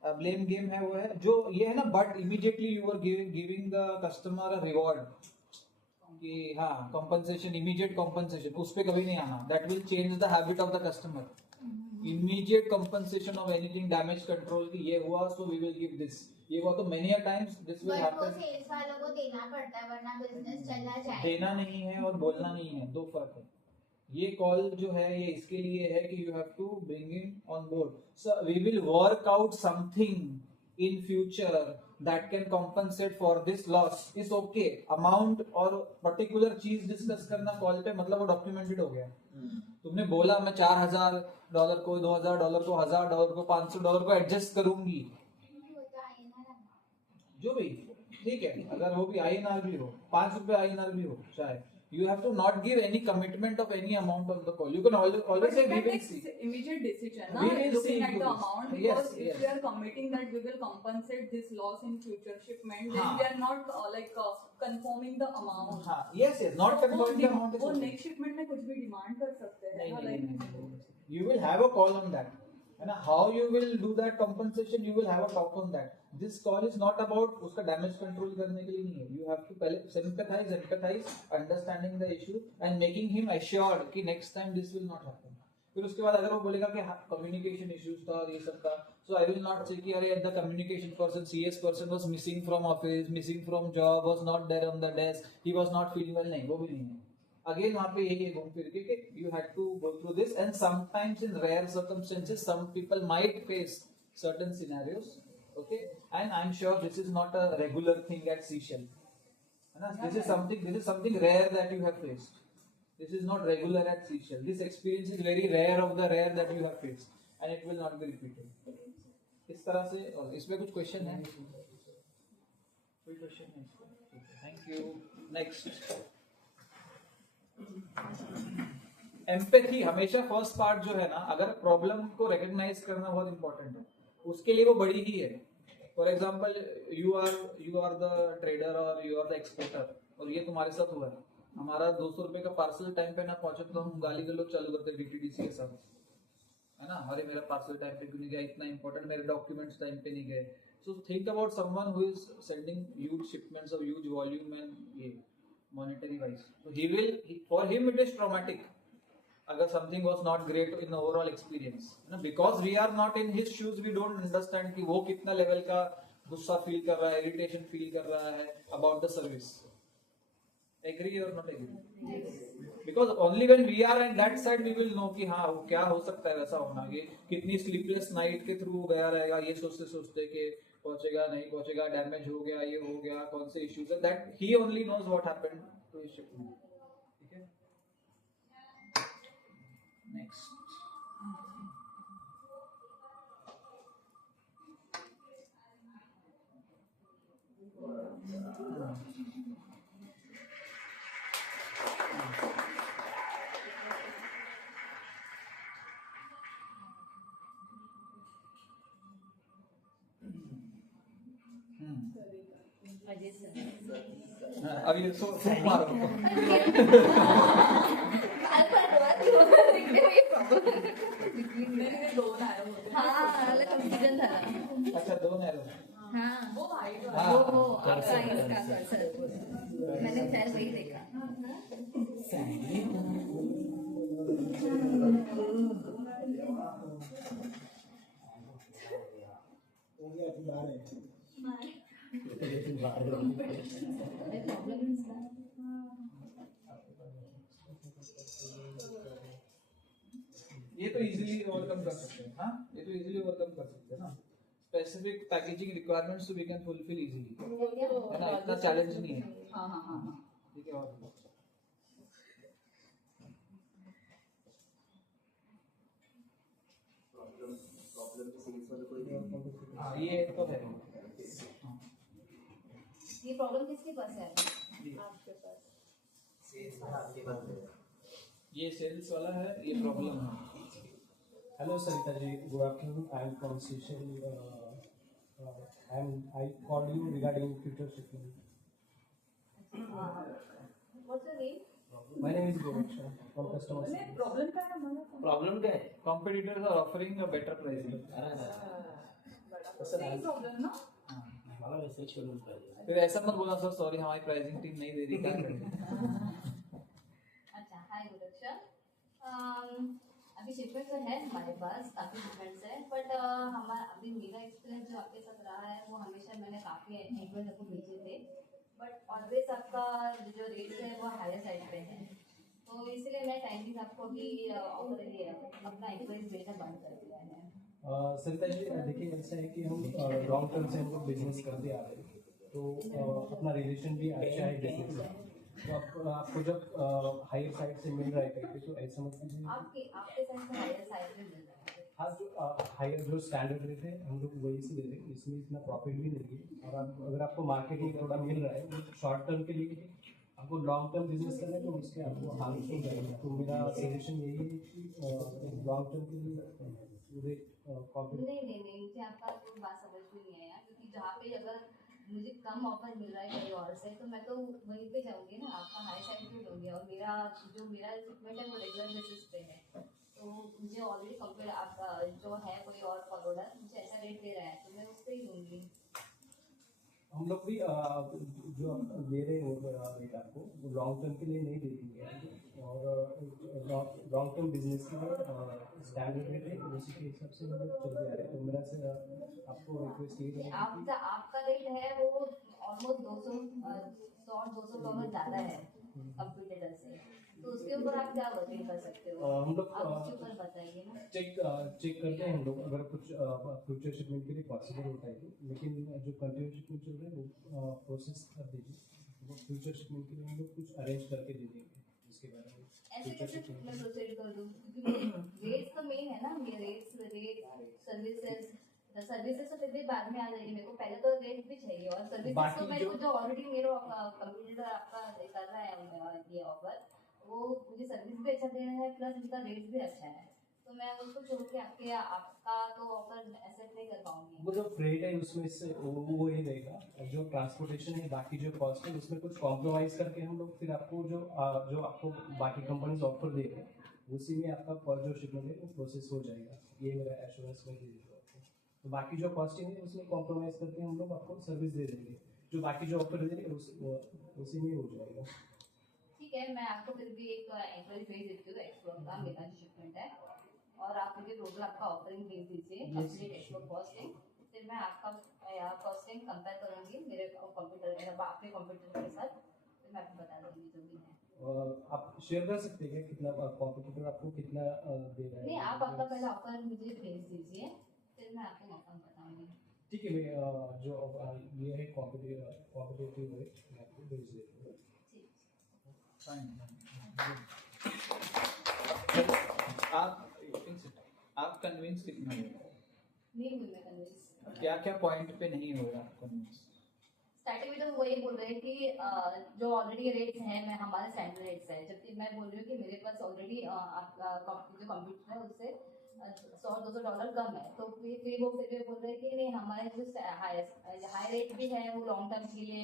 blame game है वो है जो ये है ना, but immediately you are giving the customer a reward कि हाँ कंपनसेशन, इमीडिएट कंपनसेशन, उस पे कभी नहीं आना. That will change the habit of the customer. Immediate compensation of anything, damage control की ये हुआ so we will give this, ये हुआ तो many a times this will but वो हैपन. सेल्स वालों को देना पड़ता है वरना बिजनेस चला जाए. देना नहीं है और बोलना नहीं है, दो फर्क है. ये कॉल जो है ये इसके लिए है कि you have to bring in on board. So we will work out something in future that can compensate for this loss. Is okay. Amount और पर्टिकुलर चीज डिस्कस करना कॉल पे, मतलब वो डॉक्यूमेंटेड हो गया. तुमने बोला मैं $4,000 को, $2,000 को, $1,000 को, $500 को एडजस्ट करूंगी, वो तो आए ना. जो भी ठीक है. अगर वो भी INR भी हो, ₹5 INR भी हो शायद, you have to not give any commitment of any amount on the call. You can always But say we we can will take see. immediate decision, We na, will looking see at into the this. amount, Yes, because yes. if we are committing that we will compensate this loss in future shipment, then हाँ. we are not confirming the amount. हाँ, yes, not तो confirming the amount is वो okay. next shipment में कुछ भी demand कर सकते हैं ना, like You will have a call on that. And how you will do that compensation, you will have a talk on that. This call is not about उसका damage control करने के लिए नहीं है. You have to पहले sympathize, understanding the issue and making him assured कि next time this will not happen. फिर उसके बाद अगर वो बोलेगा कि communication issues था और ये सब था, so I will not say कि अरे the communication person, CS person was missing from office, missing from job, was not there on the desk, he was not feeling well. नहीं, वो भी नहीं है. Again वहाँ पे यही है घूम फिर के कि you had to go through this, and sometimes in rare circumstances some people might face certain scenarios, okay, and I'm sure this is not a regular thing at Seychelles, है ना? This is something rare that you have faced. This is not regular at Seychelles. This experience is very rare of the rare that you have faced, and it will not be repeated. इस तरह से. और इसमें कुछ question है? कोई question नहीं? Thank you. Next, empathy. हमेशा फर्स्ट पार्ट जो है ना, अगर प्रॉब्लम को रिकॉग्नाइज करना बहुत इंपॉर्टेंट है, उसके लिए वो बड़ी ही है. For example you are the trader और यू आर द एक्सपोर्टर, और ये तुम्हारे साथ हुआ है. हमारा ₹200 का पार्सल टाइम पे ना पहुंचे तो हम गाली गलौज चालू करते DTDC के साथ, है ना? अरे मेरा पार्सल टाइम पे क्यों नहीं गया, इतना इंपॉर्टेंट, मेरे डॉक्यूमेंट्स टाइम पे नहीं गए. So think about someone who is sending huge shipments of huge volume and ये monetary wise, so for him it is traumatic agar something was not great in the overall experience, because we are not in his shoes, we don't understand कि वो कितना level का गुस्सा feel कर रहा है, irritation feel कर रहा है about the service. Agree or not agree? Because only when we are at that side we will know कि हाँ क्या हो सकता है वैसा होना. ये कितनी sleepless night के through गया रहेगा, ये सोचते कि पहुंचेगा नहीं पहुंचेगा, डैमेज हो गया, ये हो गया, कौन से इश्यूज है, that he only knows what happened to his shipment. ठीक है. Next, Ajay sir. अभी सो मारो. मैंने दोन आया होते. मला कन्फ्युजन झालं. अच्छा, दोन एरो. हाँ वो वाइट हाँ. वो आपका इसका सर. मैंने सर वही देखा. ये तो इजीली ओवरकम कर सकते हैं. हाँ, ये तो इजीली ओवरकम कर सकते हैं ना. स्पेसिफिक पैकेजिंग रिक्वायरमेंट्स तो वी कैन फुलफिल इजीली, है ना? इतना चैलेंज नहीं है. हाँ हाँ हाँ हाँ. ठीक है. और हाँ, ये तो है. ये प्रॉब्लम किसके पास है? आपके पास. ये सेल्स वाला है, ये प्रॉब्लम है. Hello, Sarita ji. Good afternoon. I am from Seychelles, and I called you regarding future shipment. What's your name? My name is Goraksha from customer नहीं, service. प्रॉब्लम क्या है हमारा? प्रॉब्लम क्या है? Competitors are offering a better pricing. अरे बड़ा Same problem ना? हमारा वैसे शेड्यूल कर दिया। फिर ऐसा मत बोला सर सॉरी हमारी प्राइसिंग टीम नहीं दे रही क्या करें। अच्छा हाय गुरक्षा, अभी शिपमेंट तो है हमारे पास, काफ़ी शिपमेंट्स है, बट हमारा अभी मेरा एक्सपीरियंस जो आपके साथ रहा है वो हमेशा मैंने काफ़ी एम्प्लॉयज आपको भेजे थे, बट ऑलवेज आपका जो रेट है वो हायर साइड पे है, तो इसलिए मैं टाइमिंग आपको भी ऑफर अपना एम्प्लॉयज भेजना बंद कर दिया है। सरिता जी देखिए ऐसा है कि हम लॉन्ग टर्म से हम लोग बिजनेस करते आ रहे हैं, तो अपना रिलेशन भी अच्छा है बिजनेस का, तो आपको जब हायर साइड से मिल रहा है कहीं तो ऐसा मत कीजिए। आपके साइड से हायर साइड पे मिल रहा है। हाँ, जो हायर जो स्टैंडर्ड रेट है हम लोग वही से दे रहे हैं, इसमें इतना प्रॉफिट भी नहीं है, और आप अगर आपको मार्केटिंग थोड़ा मिल रहा है वो शॉर्ट टर्म के लिए, आपको लॉन्ग टर्म बिजनेस करना है तो उसके आपको हार्मफुल जाएगा, तो मेरा सजेशन यही है कि लॉन्ग टर्म के लिए रेट नहीं मुझे आपका कोई बात समझ में नहीं आया, क्योंकि जहाँ पे अगर मुझे कम ऑफर मिल रहा है कहीं और से तो मैं तो वहीं पे जाऊँगी ना, आपका हाई साइड पे लूँगी, और मेरा शिपमेंट है वो रेगुलर बेसिस पे है, तो मुझे ऑलरेडी कंपेयर आपका जो है कोई और फॉरवर्डर मुझे ऐसा रेट दे रहा है तो मैं उस पर ही लूँगी। हम लोग भी जो दे रहे हैं वो रेट आपको लॉन्ग टर्म के लिए नहीं दे देंगे, और लॉन्ग टर्म बिजनेस के लिए स्टैंडर्ड रेट है उसी के हिसाब से हम लोग चलते आ रहे हैं, तो मेरा से आपको रिक्वेस्ट ये है कि आपका रेट है वो ऑलमोस्ट $200 ज़्यादा है कंप्यूटर से, तो उसके ऊपर आप क्या वर्किंग कर सकते हो? हम लोग आप उसके ऊपर बताइए ना। चेक करते हैं हम लोग, अगर कुछ फ्यूचर शिपमेंट के लिए पॉसिबल होता है तो, लेकिन जो कंटिन्यू शिपमेंट चल रहा है वो प्रोसेस कर दीजिए, वो फ्यूचर शिपमेंट के लिए हम लोग कुछ अरेंज करके दे देंगे उसके बारे में। ऐसे कैसे मैं प्रोसीड कर दूँ, क्योंकि रेट्स तो मेन है ना, ये रेट सर्विसेज तो फिर भी बाद में आ जाएगी, मेरे को पहले तो रेट भी चाहिए, और सर्विसेज तो मेरे को जो ऑलरेडी मेरा कंप्यूटर आपका कर रहा है ये ऑफर, वो मुझे सर्विस भी अच्छा दे रहा है प्लस उनका रेट भी अच्छा है, तो मैं उसको छोड़ के आपका तो ऑफर एक्सेप्ट नहीं कर पाऊंगी। वो जो फ्रेट है उसमें से वो ही रहेगा, जो ट्रांसपोर्टेशन है बाकी जो कॉस्ट है उसमें कुछ कॉम्प्रोमाइज़ करके हम लोग फिर आपको जो आपको बाकी कंपनीज ऑफर दे रहे हैं उसी में आपका पर जो शिपमेंट है वो प्रोसेस हो जाएगा, ये मेरा एश्योरेंस में दे देगा आपको। तो बाकी जो कॉस्टिंग है उसमें कॉम्प्रोमाइज़ करके हम लोग आपको सर्विस दे देंगे, जो बाकी जो ऑफर दे रहे हैं उसी में हो जाएगा। ठीक है, मैं आपको फिर भी एक एम्प्लॉय भेज देती हूँ एक्सप्लोर का, मेरा जो शिपमेंट है, और आप मुझे टोटल आपका ऑफरिंग भेज दीजिए कंप्लीट एक्सप्लोर कॉस्टिंग, फिर मैं आपका कॉस्टिंग कंपेयर करूँगी मेरे कंप्यूटर आपके कंप्यूटर के साथ, फिर मैं आपको बता दूँगी जो भी है। आप शेयर कर सकते हैं कितना कॉम्पिटिटर आपको कितना दे रहा है? नहीं, आप आपका पहले ऑफर मुझे भेज दीजिए, फिर मैं आपको मौका बताऊँगी। ठीक है, मैं जो ये है कॉम्पिटिटिव है मैं आपको भेज देता हूँ। आप कन्विंस कितना हो? नहीं हुई मैं कन्विंस। क्या क्या पॉइंट पे नहीं हो रहा कन्विंस? स्टार्टिंग में तो वही बोल रहे हैं कि जो ऑलरेडी रेट्स हैं मैं हमारे स्टैंडर्ड रेट्स है, जबकि मैं बोल रही हूँ कि मेरे पास ऑलरेडी आपका जो कंप्यूटर है उससे $100-200 कम है, तो फिर वो बोल रहे हैं कि नहीं हमारे जो हाई रेट भी है वो लॉन्ग टर्म के लिए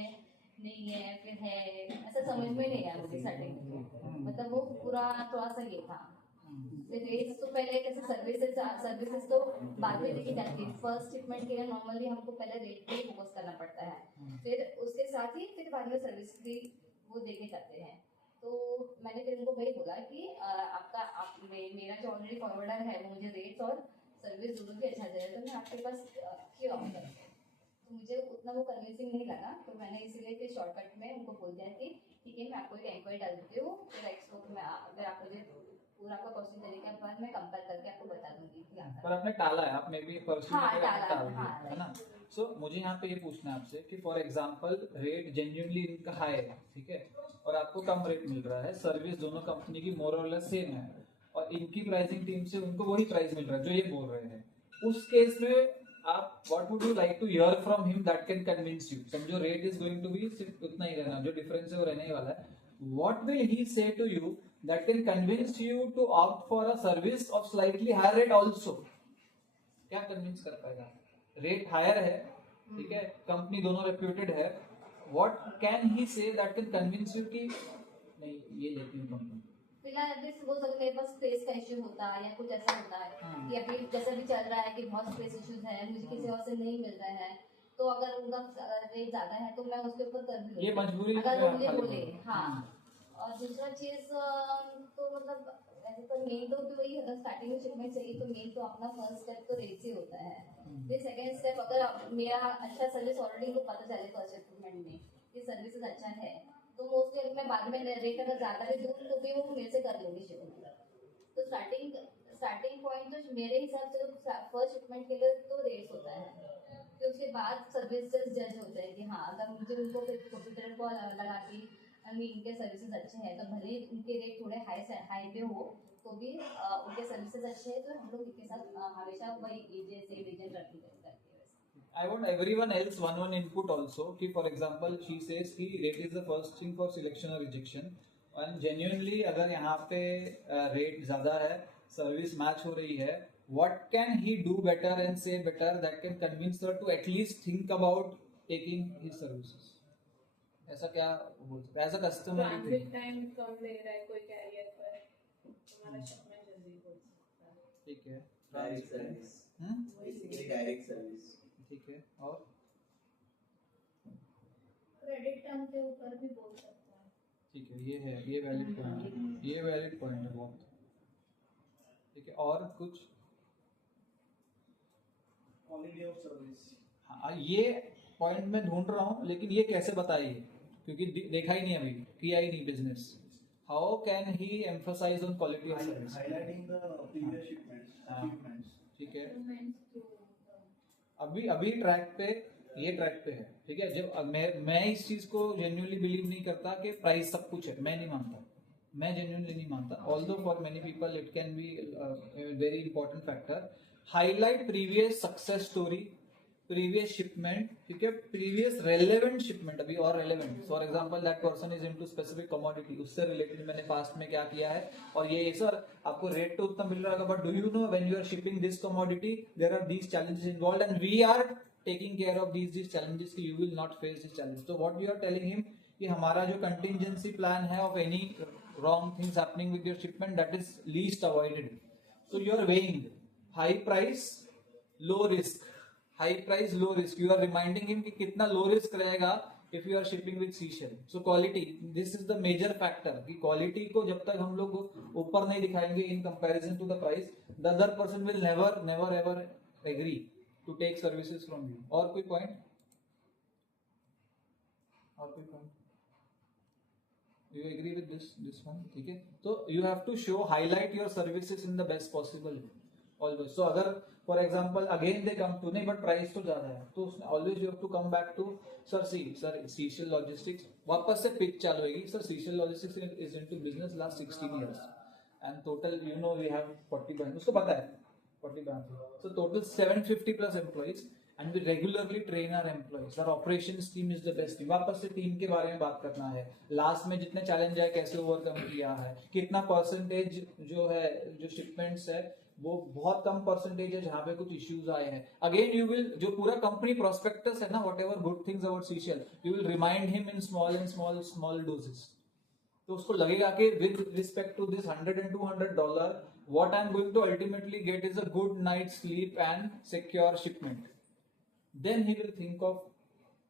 नहीं है, फिर है ऐसा समझ में नहीं आया मुझे स्टार्टिंग में, मतलब वो पूरा थोड़ा सा ये था। रेट्स तो पहले कैसे सर्विसेज तो बाद में देखी जाती है, फर्स्ट शिपमेंट के लिए नॉर्मली हमको पहले रेट पे फोकस करना पड़ता है, फिर उसके साथ ही फिर बाद में सर्विस भी वो देखे जाते हैं, तो मैंने फिर उनको वही बोला कि मेरा जो ऑलरेडी फॉरवर्डर है वो मुझे रेट्स और सर्विस दोनों भी अच्छा दे रहा है, तो मैं आपके पास क्यों आऊँगा, तो मुझे उतना वो कन्विंसिंग नहीं लगा, तो मैंने इसीलिए फिर शॉर्टकट में उनको बोल दिया कि ठीक है मैं आपको एक इंक्वायरी डाल देती हूँ, फिर एक्सपोर्ट में अगर आप मुझे पूरा आपका क्वेश्चन देने के बाद मैं कंपेयर करके आपको बता दूंगी कि पर आपने टाला है, आप मे भी पर्सनली टाल दिया हाँ, है ना। सो मुझे यहाँ पे ये पूछना है आपसे कि फॉर एग्जांपल रेट जेन्युइनली इनका हाई है, ठीक है, और आपको कम रेट मिल रहा है, सर्विस दोनों कंपनी की मोर और लेस सेम है, और इनकी प्राइसिंग टीम से उनको वही प्राइस मिल रहा है जो ये बोल रहे हैं, उस केस में आप what would you like to hear from him that can convince you? समझो rate is going to be सिर्फ उतना ही रहना, जो डिफरेंस है वो रहने ही वाला है, what will he say to you that can convince you to opt for a service of slightly higher rate also? क्या कन्विंस कर पाएगा? रेट हायर है, ठीक है, कंपनी दोनों रेप्यूटेड है, what can he say that can convince you कि नहीं ये लेती हूँ कंपनी? फिलहाल अभी वो सब मेरे पास स्पेस का इश्यू होता है या कुछ ऐसा होता है कि अभी जैसा भी चल रहा है कि बहुत स्पेस इश्यूज है, मुझे किसी और से नहीं मिल रहा है, तो अगर उनका रेट ज्यादा है तो मैं उसके ऊपर कर भी लूंगी। ये मजबूरी अगर वो मुझे खाली बोले। बोलो। हाँ, और दूसरा चीज तो मतलब ऐसे तो मेन तो वही स्टार्टिंग में शिपमेंट चाहिए, तो मेन तो अपना फर्स्ट स्टेप तो रेट से होता है। फिर सेकंड स्टेप अगर मेरा अच्छा सर्विस ऑलरेडी को पता चले फर्स्ट शिपमेंट में कि सर्विसेज अच्छा है, तो मोस्टली अगर मैं बाद में रेट अगर ज्यादा भी दूँ तो भी वो मेरे से कर लूंगी शिपमेंट। तो स्टार्टिंग पॉइंट तो मेरे हिसाब से तो फर्स्ट शिपमेंट के लिए तो रेट्स होता है, फिर उसके बाद सर्विसेज जज होते हैं कि हाँ अगर मुझे उनको फिर कंप्यूटर को लगा के इनके सर्विसेज अच्छे हैं, तो भले ही उनके रेट थोड़े हाई पे हो तो भी उनके सर्विसेज अच्छे हैं, तो हम लोग इनके साथ हमेशा वही एजेंट रखते हैं। I want everyone else one input also. कि for example she says कि rate is the first thing for selection or rejection. And genuinely अगर यहाँ पे rate ज़्यादा है, service match हो रही है, what can he do better and say better that can convince her to at least think about taking his services? ऐसा क्या बोल सकते हैं? As a customer transit time कम ले रहा है कोई कैरियर पर, हमारा शिपमेंट जल्दी हो सकता है। ठीक है। Direct service, basically direct service. ठीक है। और क्रेडिट टर्म के ऊपर भी बोल सकते हैं। ठीक है, ये वैलिड पॉइंट है, ये वैलिड पॉइंट है बहुत। ठीक है, और कुछ? Quality of service. हाँ, ये पॉइंट मैं ढूंढ रहा हूँ, लेकिन ये कैसे बताइए, क्योंकि देखा ही नहीं, अभी किया ही नहीं business. How can he emphasize on quality of service? Highlighting the previous shipments. ठीक है, अभी ट्रैक पे, ये ट्रैक पे है। ठीक है, जब मैं इस चीज को जेन्युइनली बिलीव नहीं करता कि प्राइस सब कुछ है, मैं नहीं मानता, मैं जेन्युइनली नहीं मानता। Although for many people it can be very important factor. Highlight previous success story, previous shipment, ठीक है, प्रीवियस रेलेवेंट शिपमेंट, अभी और relevant. For example that person is into specific commodity, उससे रिलेटेड मैंने पास्ट में क्या किया है, और ये सर आपको रेट तो उतना मिल रहा होगा, but do you know when you are shipping this commodity there are these challenges involved and we are taking care of these challenges कि you will not face this challenge. तो what we are telling him कि हमारा जो contingency plan है of any wrong things happening with your shipment, that is least avoided. So you are weighing high price low risk, high price low risk, you are reminding him कि कितना low risk रहेगा if you are shipping with Seashell. So quality, this is the major factor कि quality को जब तक हम लोग ऊपर नहीं दिखाएंगे in comparison to the price, the other person will never ever agree to take services from you. और कोई पॉइंट? और कोई point? You agree with this one? ठीक है, तो you have to show highlight your services in the best possible always. So अगर for example again they come to, नहीं but price तो ज्यादा है, तो always you have to come back to sir Seashell logistics, वापस से pitch चालू होगी। Sir Seashell logistics is into business last 16 years and total you know we have 40 branches, उसको पता है 40 branches, so total 750 plus employees and we regularly train our employees. Our operations team is the best team. वापस से team के बारे में बात करना है, लास्ट में जितने चैलेंज है कैसे ओवरकम किया है, कितना परसेंटेज जो है जो शिपमेंट्स है वो बहुत कम परसेंटेज है जहाँ पे कुछ इश्यूज आए हैं। अगेन यू विल, जो पूरा कंपनी प्रोस्पेक्टस है ना, whatever good things about Seashell, you will remind him in small doses. तो उसको लगेगा कि with respect to this $100 and $200 what I am going to ultimately get is a good night's sleep and secure shipment. Then he will think of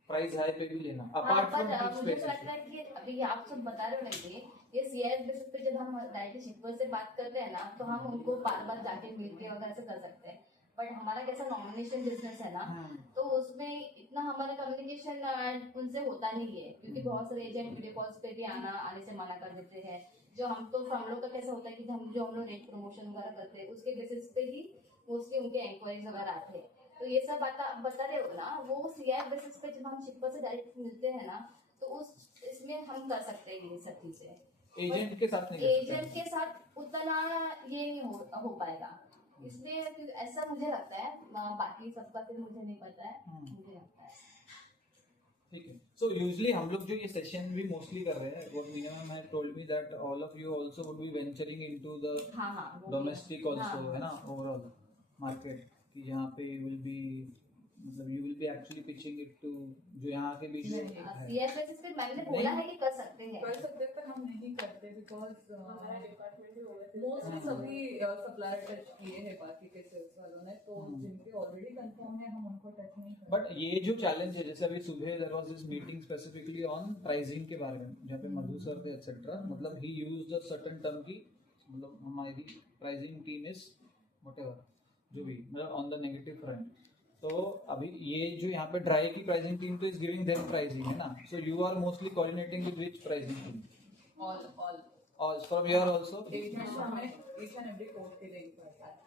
price high पे भी लेना apart from fixed मुझे prices. लगता है कि अभी आप सब बता रहे हो ना ये सीआईएस बेसिस पे जब हम डायरेक्ट शिपर से बात करते हैं ना, तो हम उनको बार जाके मिलके वगैरह से कर सकते हैं। बट हमारा कैसा नॉमिनेशन बिजनेस है ना, तो उसमें इतना हमारा कम्युनिकेशन उनसे होता नहीं है, क्योंकि बहुत सारे एजेंट वीडियो कॉल्स पे भी आने से मना कर देते हैं। जो हम लोग का कैसा होता है कि हम लोग रेट प्रमोशन वगैरह करते हैं उसके बेसिस पे ही मोस्टली उनके इंक्वायरीज वगैरह आते हैं। तो ये सब बता रहे हो ना, वो सीआईएस बेसिस पे जब हम शिपर से डायरेक्ट मिलते हैं ना, तो उस इसमें हम कर सकते हैं ये सब चीजें। एजेंट के साथ नहीं, एजेंट के साथ उतना ये नहीं हो पाएगा, इसलिए ऐसा मुझे लगता है। बाकी सबका फिर मुझे नहीं पता है, मुझे लगता है। ठीक है। सो यूजुअली हम लोग जो ये सेशन भी मोस्टली कर रहे हैं, what minimum has told me that all of you also would be venturing into the domestic also, है ना, ओवरऑल मार्केट, कि यहाँ पे विल बी मतलब you will be actually pitching it to जो यहाँ के बीच में है। CFS पे मैंने बोला है कि कर सकते हैं, कर सकते हैं, पर हम नहीं करते बिकॉज मोस्टली सभी सप्लायर टच किए हैं बाकी के सेल्स वालों ने, तो जिनके ऑलरेडी कंफर्म है हम उनको टच नहीं करते। बट ये जो चैलेंज है, जैसे अभी सुबह there was this meeting specifically on pricing के बारे में, जहाँ पे मधु सर थे एक्सेट्रा, मतलब ही यूज्ड अ सर्टेन टर्म की, मतलब हमारी प्राइसिंग टीम इज व्हाटएवर जो भी, मतलब ऑन द नेगेटिव फ्रंट। तो अभी ये जो यहाँ पे ड्राई की प्राइसिंग टीम तो इज गिविंग देम प्राइसिंग है ना, so you are mostly coordinating with which pricing team? All from your also each and every course के लिए।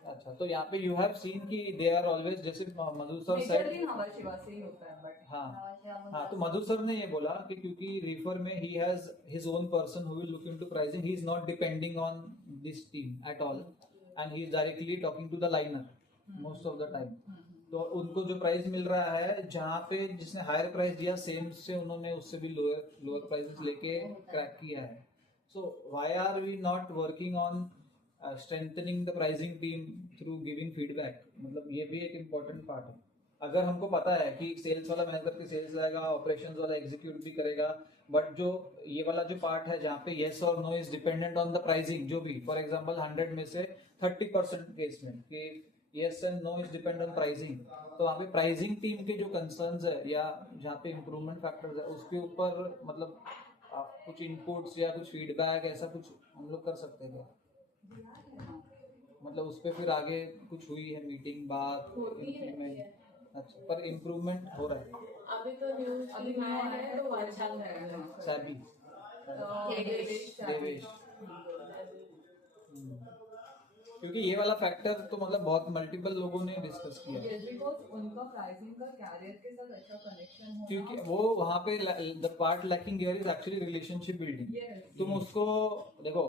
अच्छा, तो यहाँ पे यू हैव सीन कि दे आर ऑलवेज, जैसे मधु सर सेड, हमारा शिवा से ही होता है, बट हाँ, तो मधु सर ने ये बोला कि क्योंकि रिफर में he has his own person who will look into pricing, he is not depending on this team at all and he is directly talking to the liner most of the time. तो उनको जो price मिल रहा है, जहाँ पे जिसने higher price दिया same से उन्होंने उससे भी लोअर प्राइसेस लेके क्रैक किया है। So why are we not working on strengthening the pricing team through giving feedback? मतलब ये भी एक इम्पोर्टेंट पार्ट है। अगर हमको पता है कि सेल्स वाला मेहनत करके सेल्स लाएगा, ऑपरेशंस वाला एग्जीक्यूट भी करेगा, बट जो ये वाला जो पार्ट है जहाँ पे येस और no is dependent on the pricing, जो भी फॉर एग्जांपल 100 में से 30% केस में कि yes and no is depend on pricing, तो वहाँ पे प्राइसिंग टीम के जो कंसर्न्स है या जहाँ पे इम्प्रूवमेंट फैक्टर्स है उसके ऊपर मतलब कुछ इनपुट्स या कुछ फीडबैक ऐसा कुछ हम लोग कर सकते हैं क्या? मतलब उस पर फिर आगे कुछ हुई है मीटिंग, बात, इम्प्रूवमेंट? अच्छा, पर इम्प्रूवमेंट हो रहा है अभी तो न्यूज़ अभी नया है तो अच्छा है सैबी देवेश, क्योंकि ये वाला फैक्टर तो मतलब बहुत मल्टीपल लोगों ने डिस्कस किया है, बिकॉज़ उनका प्राइसिंग का कैरियर के साथ अच्छा कनेक्शन होना, क्योंकि वो वहाँ पे the part lacking here is actually relationship building. तुम उसको देखो,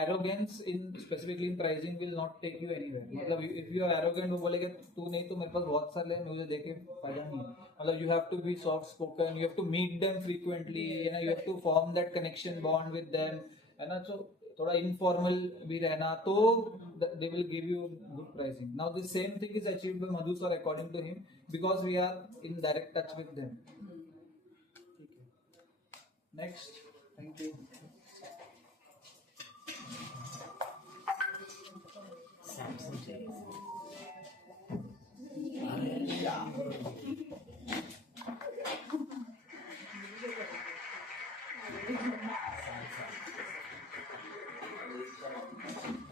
arrogance in specifically in pricing will not take you anywhere. मतलब इफ यू आर एरोगेंट, वो बोलेगा तू नहीं तो मेरे पास बहुत सारे हैं, मुझे देके फायदा नहीं है। मतलब you have to be soft spoken, you have to meet them frequently, you know, you have to form that connection bond with them, है ना। सो थोड़ा इनफॉर्मल भी रहना, तो they will give you good pricing. Now the same thing is achieved by Madhu sir according to him, because we are in direct touch with them. Next, thank you.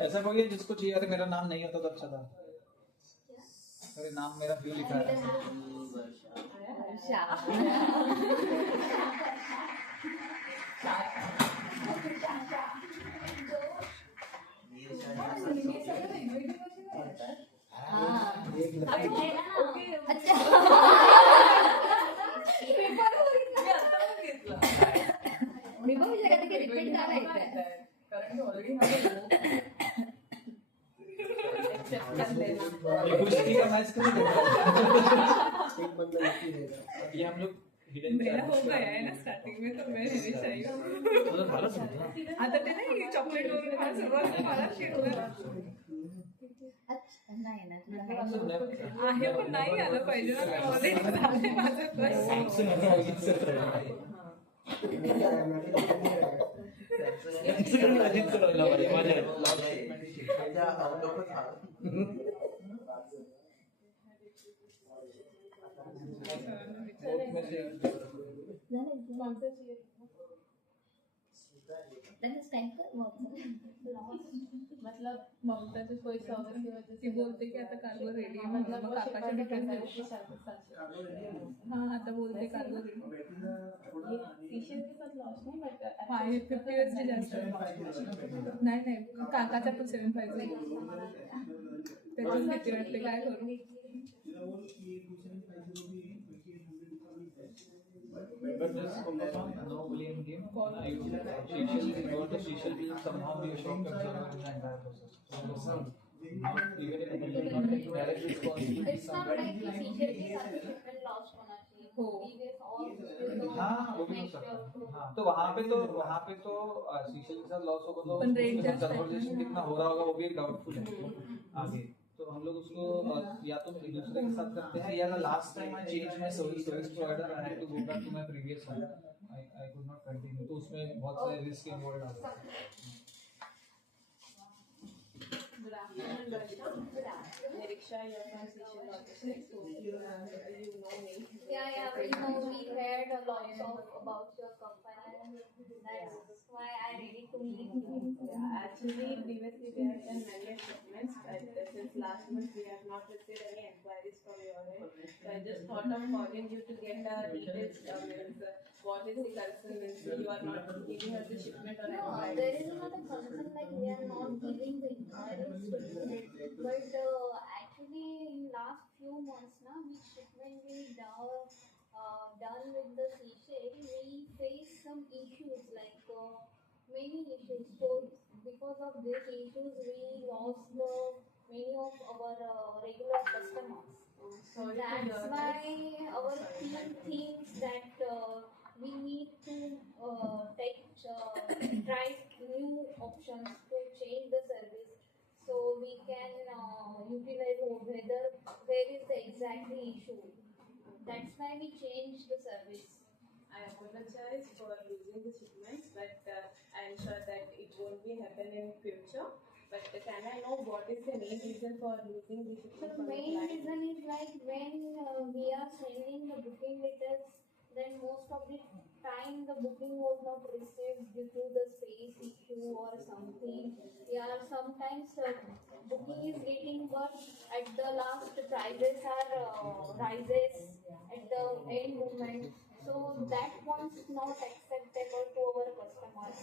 ऐसा कोई है जिसको चाहिए अरे मेरा नाम नहीं होता तो अच्छा था, अरे नाम मेरा क्यों लिखा है? मी पण विचार करते की रिपीट का नाही कारण ऑलरेडी हमें ये कुश्ती का मैच क्यों देख रहा है? एक बंदा एक ही रहेगा। ये हम लोग हिडन मेरा हो गया है ना स्टार्टिंग में, तो मैं रहनी चाहिए। मतलब भारत समझा आता ते नाही चॉकलेट वगैरे मला सुरुवात मला शिकवलं अच्छा नाही ना तुला आहे, पण नाही आलं पाहिजे ना, मी ऑलरेडी झालंय माझं मतलब ममता से कोई सवाल की वजह ती बोलते की आता कार्गो रेडी आहे, मतलब मग काकाच्या डिटेल्स हाँ आता बोलते कार्गो रेडी सीशियल के साथ लॉस नहीं, बट 50 USD जास्त नाही नाही काकाचा पण 750 त्याच्यात किती वाटते काय करू? But just focus on no blame game. Shishal will somehow be a shock absorber in the entire process. Even if it will not take direct responsibility. It's not like कि सीजर के साथ shipment loss होना चाहिए। हाँ वो भी हो सकता है। हाँ तो वहाँ पे तो शीशल के साथ लॉस होगा तो पण rate जास्त है। कन्वर्सेशन कितना हो रहा होगा वो भी डाउटफुल है आगे। तो हम लोग उसको या तो एक दूसरे के साथ करते हैं या last time I change my service provider I had to go back to my previous one I could not continue तो उसमें बहुत सारे रिस्क इन्वॉल्व आ गए Good afternoon, Darshna. Nirisha, you're from Seashell Logistics. So you know me. Yeah, we know we heard a lot about your company. That's why I ready to meet you. Yeah, actually, previously we have done mandate shipments, but since last month we have not received any inquiries from your end. So I just thought of calling you to get details. What is the concern? You are not giving us the shipment or No, inquiries. there is not a concern like we are not giving the inquiries to you. But actually, in last few months now, which shipment we done with the Seychelles, we face some issues like many issues. So because of these issues, we lost many of our regular customers. Sorry to That's hear why this. our team thinks that we need to try new options to change the service so we can utilize whether where is the exactly issue. That's why we changed the service. I apologize for losing the shipments, but I am sure that it won't be happen in future. But can I know what is the main reason for losing the So shipments? the main reason is like when we are sending the booking letters, then most of the time the booking was not received due to the space issue or something. Yeah, sometimes booking is getting, but at the last prices are rises at the end moment. So that one's not acceptable to our customers.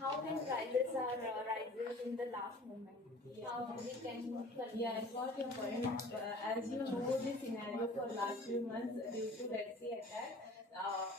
How can prices are rises in the last moment? How we can Yeah, I got your point. As you know, the scenario for last few months due to Red Sea attack,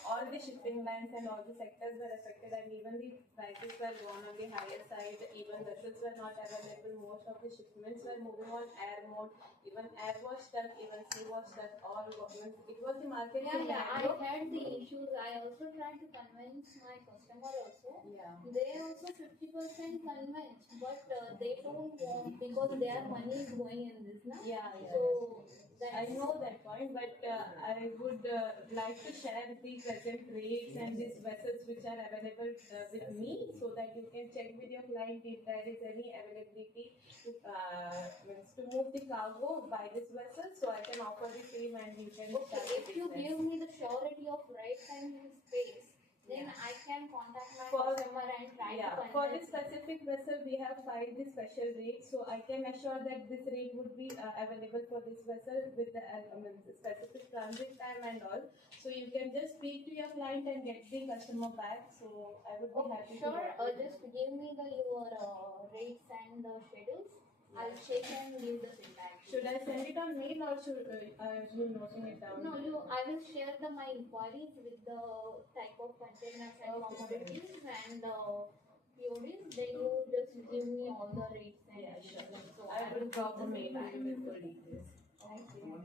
all the shipping lines and all the sectors were affected, and even the prices were gone on the higher side. Even vessels were not available. Most of the shipments were moving on air mode. Even air was stuck. Even sea was stuck. All governments. It was the market I scenario. had the issues. I also tried to convince my customer also. Yeah. They also 50% convinced, but they don't want because their money is going in this now. Yeah. So I know that point, but I would like to share the present rates and these vessels which are available with me, so that you can check with your client if there is any availability to move the cargo by this vessel, so I can offer the same and you can okay, start if the you business. give me the surety of rates and space, then I can contact my For- customer and try Yeah, to for convince. this specific vessel, we have filed the special rate, so I can assure that this rate would be available for this vessel with the specific transit time and all. So you can just speak to your client and get the customer back. So I would be happy Sure, to help you. just give me your rates and the schedules. I'll check and give the feedback. Should I send it on mail or should you noting it down? No, I will share my inquiries with the type of containers and commodities and PODs. Then you just give me all the rates and Yeah, sure. so I will drop a mail to you with full details. Thank you.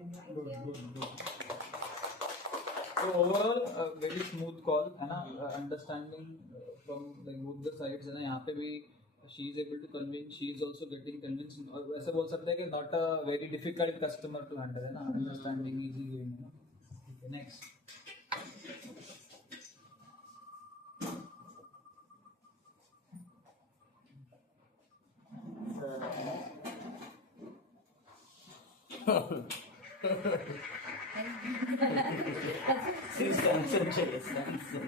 So overall, a very smooth call, है ना? Understanding from like both the sides, है ना? यहाँ पे भी she is able to convince, she is also getting convinced. और ऐसे बोल सकते हैं कि not a very difficult customer to handle, है ना? Understanding, easy going, है ना? Okay, next. सैमसंग चले सैमसंग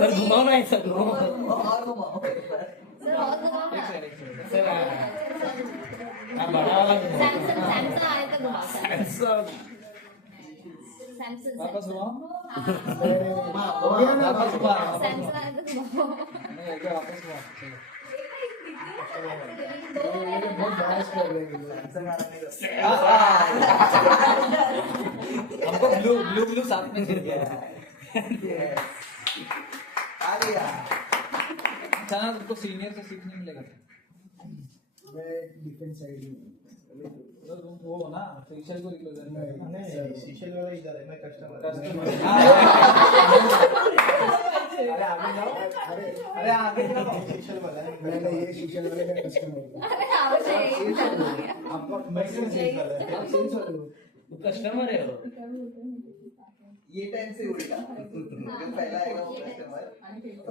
सर घुमाओ ना ऐसा घुमाओ एक सेकंड सर हाँ बड़ा वाला सैमसंग आए तो घुमा सैमसंग सैमसंग वापस हुआ? वापस हुआ। सैमसंग आए तो घुमाओ नहीं एक बार वापस हुआ। चलो। बहुत बहस कर रहे हैं हमको ब्लू साथ में चाहिए। अच्छा ना तुमको सीनियर से सीखने मिलेगा। मैं डिफेंस साइड में तो तुम वो हो ना सेशल को रिप्रेजेंट नहीं शीशल वाला इधर है मैं कस्टमर कस्टमर अरे आगे जाओ, अरे अरे आगे जाओ। शीशल वाला है मैंने ये शीशे वाले का कस्टमर है। अरे हाँ मुझे यही समझ गया। आपका मैक्सिमम सेल्स वाला है। आप सेल्स वाले हो। वो कस्टमर है वो। ये टाइम से उल्टा जो पहला आएगा वो कस्टमर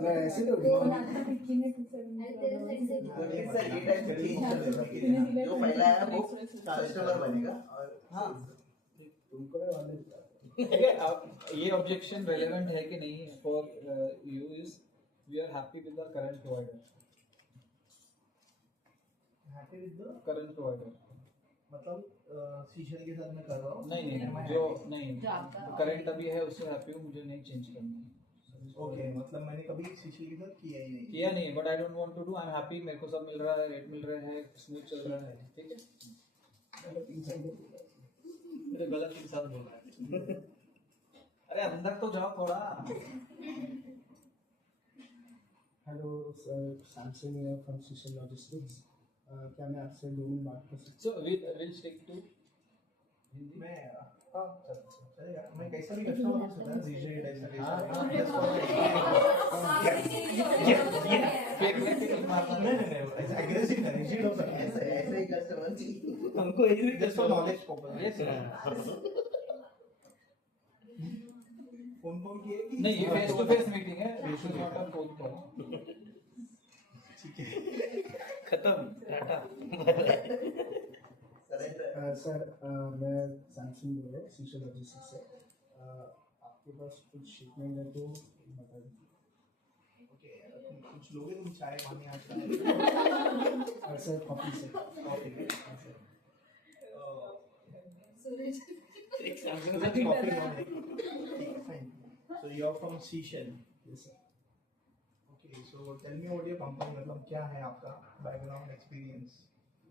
मैं ऐसे तो सर ये टाइम से चेंज कर देगा जो पहला है वो कस्टमर बनेगा और हाँ तुमको मैं वाले ठीक है। अब ये ऑब्जेक्शन रेलेवेंट है कि नहीं for you is we are happy with the current provider, happy with the current provider मतलब शीशल के साथ मैं कर रहा हूँ नहीं जो करंट अभी है उससे हैप्पी हूँ, मुझे नहीं चेंज करना है। ओके मतलब मैंने कभी शीशल के साथ किया ही नहीं किया नहीं, but I don't want to do, I am happy, मेरे को सब मिल रहा है, रेट मिल रहा है, स्मूथ चल रहा है, ठीक है। मुझे गलत इंसान बोल रहा है। अरे अंदर तो जाओ थोड़ा। हेलो सर, सैमसंग है फ्रॉम शीशल लॉजिस्टिक्स। क्या मैं आपसे 2 मिनट बात कर सकता so will stick to Hindi. मैं हाँ चलेगा, मैं कैसा भी कस्टमर हो सकता है रिजिड ऐसा फेक नहीं मारना। नहीं ऐसा एग्रेसिव नहीं रिजिड हो सकता है ऐसे ही कस्टमर चाहिए हमको यही just for knowledge purpose yes phone किए कि नहीं, ये फेस टू फेस मीटिंग है, we should not on phone call. ठीक है खत्म टाटा। सर मैं सैमसंग बोल रहा हूँ शीशल लॉजिस्टिक्स से। आपके पास कुछ शिपमेंट है तो बता दीजिए। ओके कुछ लोगे तुम चाय पानी आज सर कॉफी से कॉफी सुरेश एक Samsung Let's copy on fine. So you are from Seychelles. Yes, sir. Okay, so tell me about your company. मतलब क्या है आपका background experience?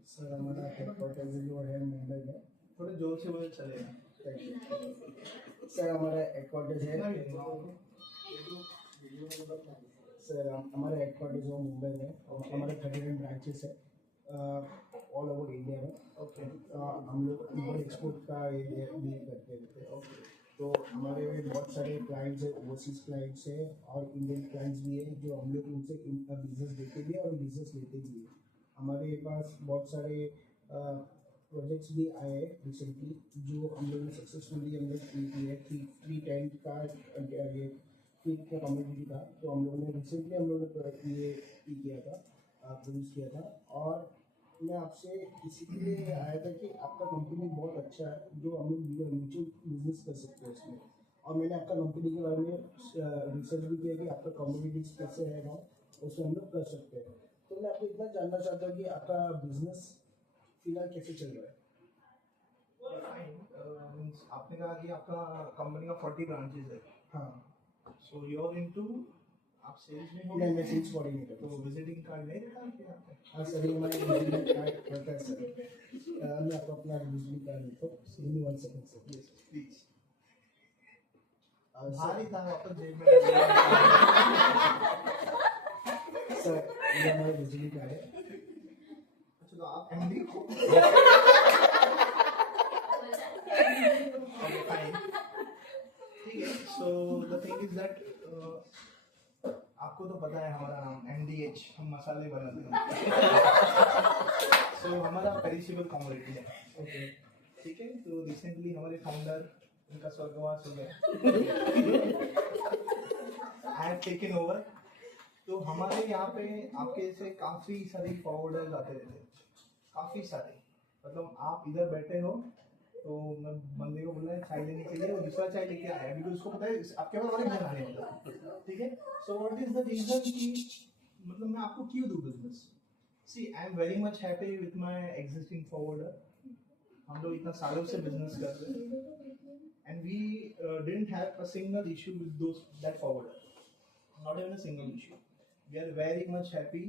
सर हमारा हेडक्वार्टर जो है मुंबई में। थोड़े जोर से बोले चलेगा। सर हमारा हेडक्वार्टर है सर हमारा हेडक्वार्टर जो मुंबई में और हमारे 39 ब्रांचेस है ऑल ओवर इंडिया में। ओके हम लोग इम्पोर्ट एक्सपोर्ट का ये डील करते रहते हैं। तो हमारे बहुत सारे क्लाइंट्स है, ओवरसीज क्लाइंट्स है और इंडियन क्लाइंट्स भी है जो हम लोग उनसे बिजनेस देते भी है और बिजनेस लेते भी है। हमारे पास बहुत सारे प्रोजेक्ट्स भी आए हैं रिसेंटली जो हम लोग ने सक्सेसफुली हम लोग की है। 310 का ये फीड का कम्युनिटी था तो हम लोगों ने रिसेंटली हम लोगों ने ये किया था, प्रोड्यूस किया था। और मैं आपसे इसी के लिए आया था कि आपका कंपनी बहुत अच्छा है जो हम लोग म्यूचुअल बिजनेस कर सकते हैं उसमें। और मैंने आपका कंपनी के बारे में रिसर्च भी किया कि आपका कम्युनिटीज कैसे है ना उसमें हम लोग कर सकते हैं। तो मैं आपको इतना जानना चाहता हूँ कि आपका बिजनेस फिलहाल कैसे चल रहा है। मींस आपने कहा कि आपका कंपनी का 40 ब्रांचेस है। हाँ सो यू आर इनटू आप सेल्स में हो? मैं सेल्स कोऑर्डिनेटर तो विजिटिंग कार्ड नहीं रहता क्या? हाँ सर ये हमारे विजिटिंग कार्ड रहता है सर। मैं आपको अपना विजिटिंग कार्ड देता हूँ। Give me 1 second sir. Yes please. भारी था वापस जेब में सर ये हमारा विजिटिंग कार्ड है। अच्छा तो आप एमडी हो? Okay, fine. ठीक है। So the thing is that आपको तो पता है हमारा नाम MDH, हम मसाले बनाते हैं। So हमारा पेरिशेबल कमोडिटी है। ओके ठीक है। तो रिसेंटली हमारे फाउंडर उनका स्वर्गवास हो गया। I have taken over. तो हमारे यहाँ पे आपके जैसे काफी सारी फॉरवर्डर्स आते रहते हैं, काफी सारे। मतलब आप इधर बैठे हो तो मैं बंदे को बोला चाय लेने के लिए वो दूसरा चाय लेके आया क्योंकि उसको पता है आपके पास बड़े घर आने वाला। ठीक है। So what is the reason कि मतलब मैं आपको क्यों दूं business? See I am very much happy with my existing forwarder. हम लोग इतना सालों से बिजनेस कर रहे हैं and we didn't have a single issue with those that forwarder, not even a single issue. We are very much happy.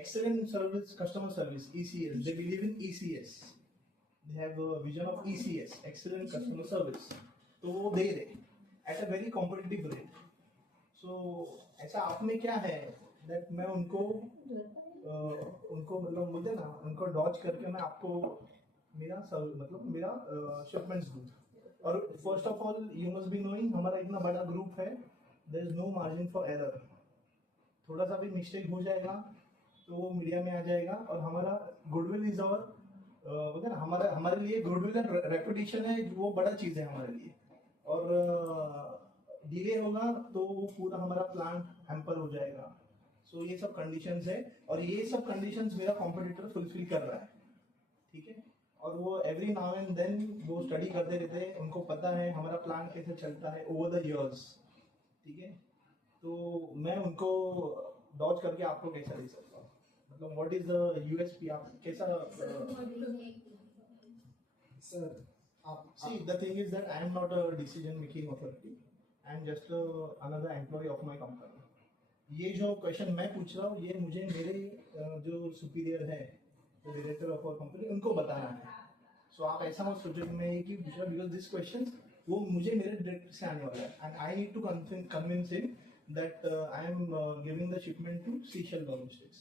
Excellent service, customer service, ECS. They believe in ECS. They have a vision of ECS, excellent customer service. तो वो दे रहे at a very competitive rate. So ऐसा आप में क्या है that मैं उनको मतलब बोलते ना उनको डॉज करके मैं आपको मेरा मतलब मेरा शिपमेंट्स दूँ। और first of all you must be knowing हमारा इतना बड़ा ग्रुप है there is no margin for error. थोड़ा सा भी मिस्टेक हो जाएगा तो वो मीडिया में आ जाएगा, और हमारा गुडविल इज आवर बोलते हैं ना, हमारे लिए गुडविल एंड रेपुटेशन है, वो बड़ा चीज़ है हमारे लिए। और डिले होगा तो वो पूरा हमारा प्लान हैम्पर हो जाएगा। सो ये सब कंडीशंस है, और ये सब कंडीशंस मेरा कॉम्पिटिटर फुलफिल कर रहा है, ठीक है। और वो एवरी नाउ एंड देन वो स्टडी करते रहते हैं, उनको पता है हमारा प्लान कैसे चलता है ओवर द इयर्स, ठीक है। तो मैं उनको डॉज करके आपको कैसा दे सकता हूँ, मतलब व्हाट इज द यूएसपी, आप कैसा सर आप see the thing is that I M not a decision making authority, I am just another employee of my company. ये जो क्वेश्चन मैं पूछ रहा हूँ ये मुझे मेरे जो सुपीरियर है, जो डायरेक्टर ऑफ आवर कंपनी, उनको बताना है। सो आप ऐसा मत सोचो कि मैं ये क्यों पूछ रहा हूँ, बिकॉज दिस क्वेश्चन वो मुझे मेरे डायरेक्टर से आने वाला है, and I need to convince him that I am giving the shipment to Seashell logistics.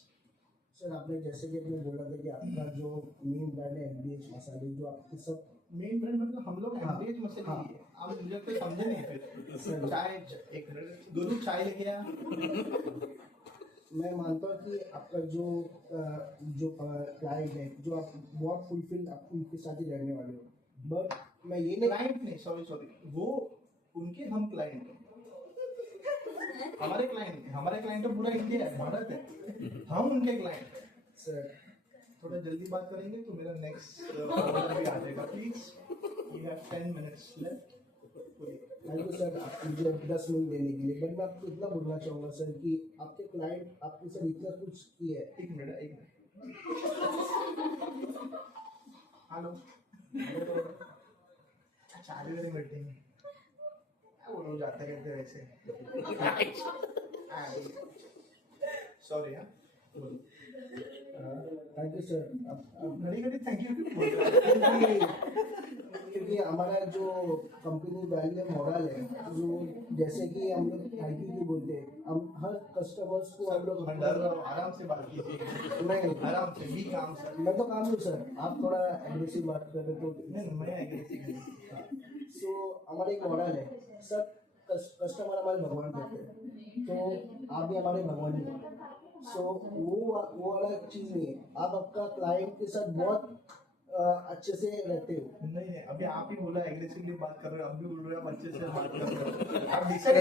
Sir आपने जैसे कि आपने बोला था कि आपका जो मेन ब्रांड है एमडीएच मसाले, जो आपके सब मेन ब्रांड मतलब हम लोग एमडीएच मसाले ही है। आप मुझे तो समझे नहीं फिर चाय, एक मिनट गुरु चाय लेके आया। मैं मानता हूँ कि आपका जो क्लाइंट है, जो आप बहुत फुलफिल आप उनके साथ ही रहने वाले हो, बट मैं ये नहीं, क्लाइंट नहीं, सॉरी वो उनके हम क्लाइंट हैं, हमारे क्लाइंट तो पूरा इंडिया है, भारत है, हम उनके क्लाइंट हैं। सर थोड़ा जल्दी बात करेंगे तो मेरा नेक्स्ट भी आ जाएगा। Please you have 10 minutes left. Thank you sir, आप मुझे 10 मिनट देने के लिए। बट मैं आपको इतना बोलना चाहूँगा सर कि आपके क्लाइंट आपके सर इतना कुछ किया है। एक मिनट हेलो चालू वाली मीटिंग वो लोग जाते रहते वैसे। सॉरी हाँ, थैंक यू सर। घड़ी घड़ी थैंक यू क्यों बोल रहे हैं? क्योंकि हमारा जो कंपनी वैल्यू मॉडल है, जो जैसे कि हम लोग थैंक यू बोलते हैं, हम हर कस्टमर्स को हम लोग आराम से बात कीजिए। नहीं, आराम से भी काम सर, मैं तो काम हूँ सर, आप थोड़ा एग्रेसिव बात कर रहे तो नहीं मैं एग्रेसिव। सो हमारा एक मॉडल है सर, कस्टमर हमारे भगवान कहते हैं, तो आप भी हमारे भगवान ही हैं। सो वो वाला चीज़ नहीं है, आप आपका क्लाइंट के साथ बहुत अच्छे से रहते हो। नहीं अभी आप ही बोला एग्रेसिवली बात कर रहे हो, अब भी बोल रहे हो आप अच्छे से बात कर रहे हो। आप डिस्कस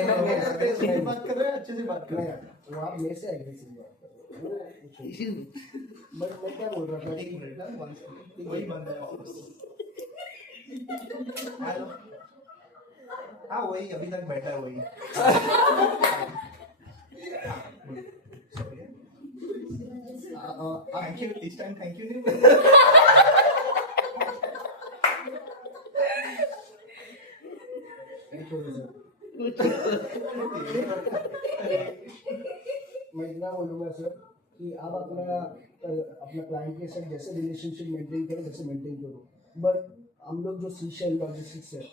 बात कर रहे हो, अच्छे से बात कर रहे हो। वो आप मेरे से एग्रेसिव बात कर रहे हो, बट मैं क्या बोल रहा था, एक मिनट वही बंदा है वापस। हेलो हाँ वही अभी तक बैठा है वही। थैंक यू, इस टाइम थैंक यू नहीं। मैं इतना बोलूँगा सर कि आप अपना क्लाइंट के साथ जैसे रिलेशनशिप मेंटेन करो वैसे मेंटेन करो, बट हम लोग जो सीशेल लॉजिस्टिक्स है,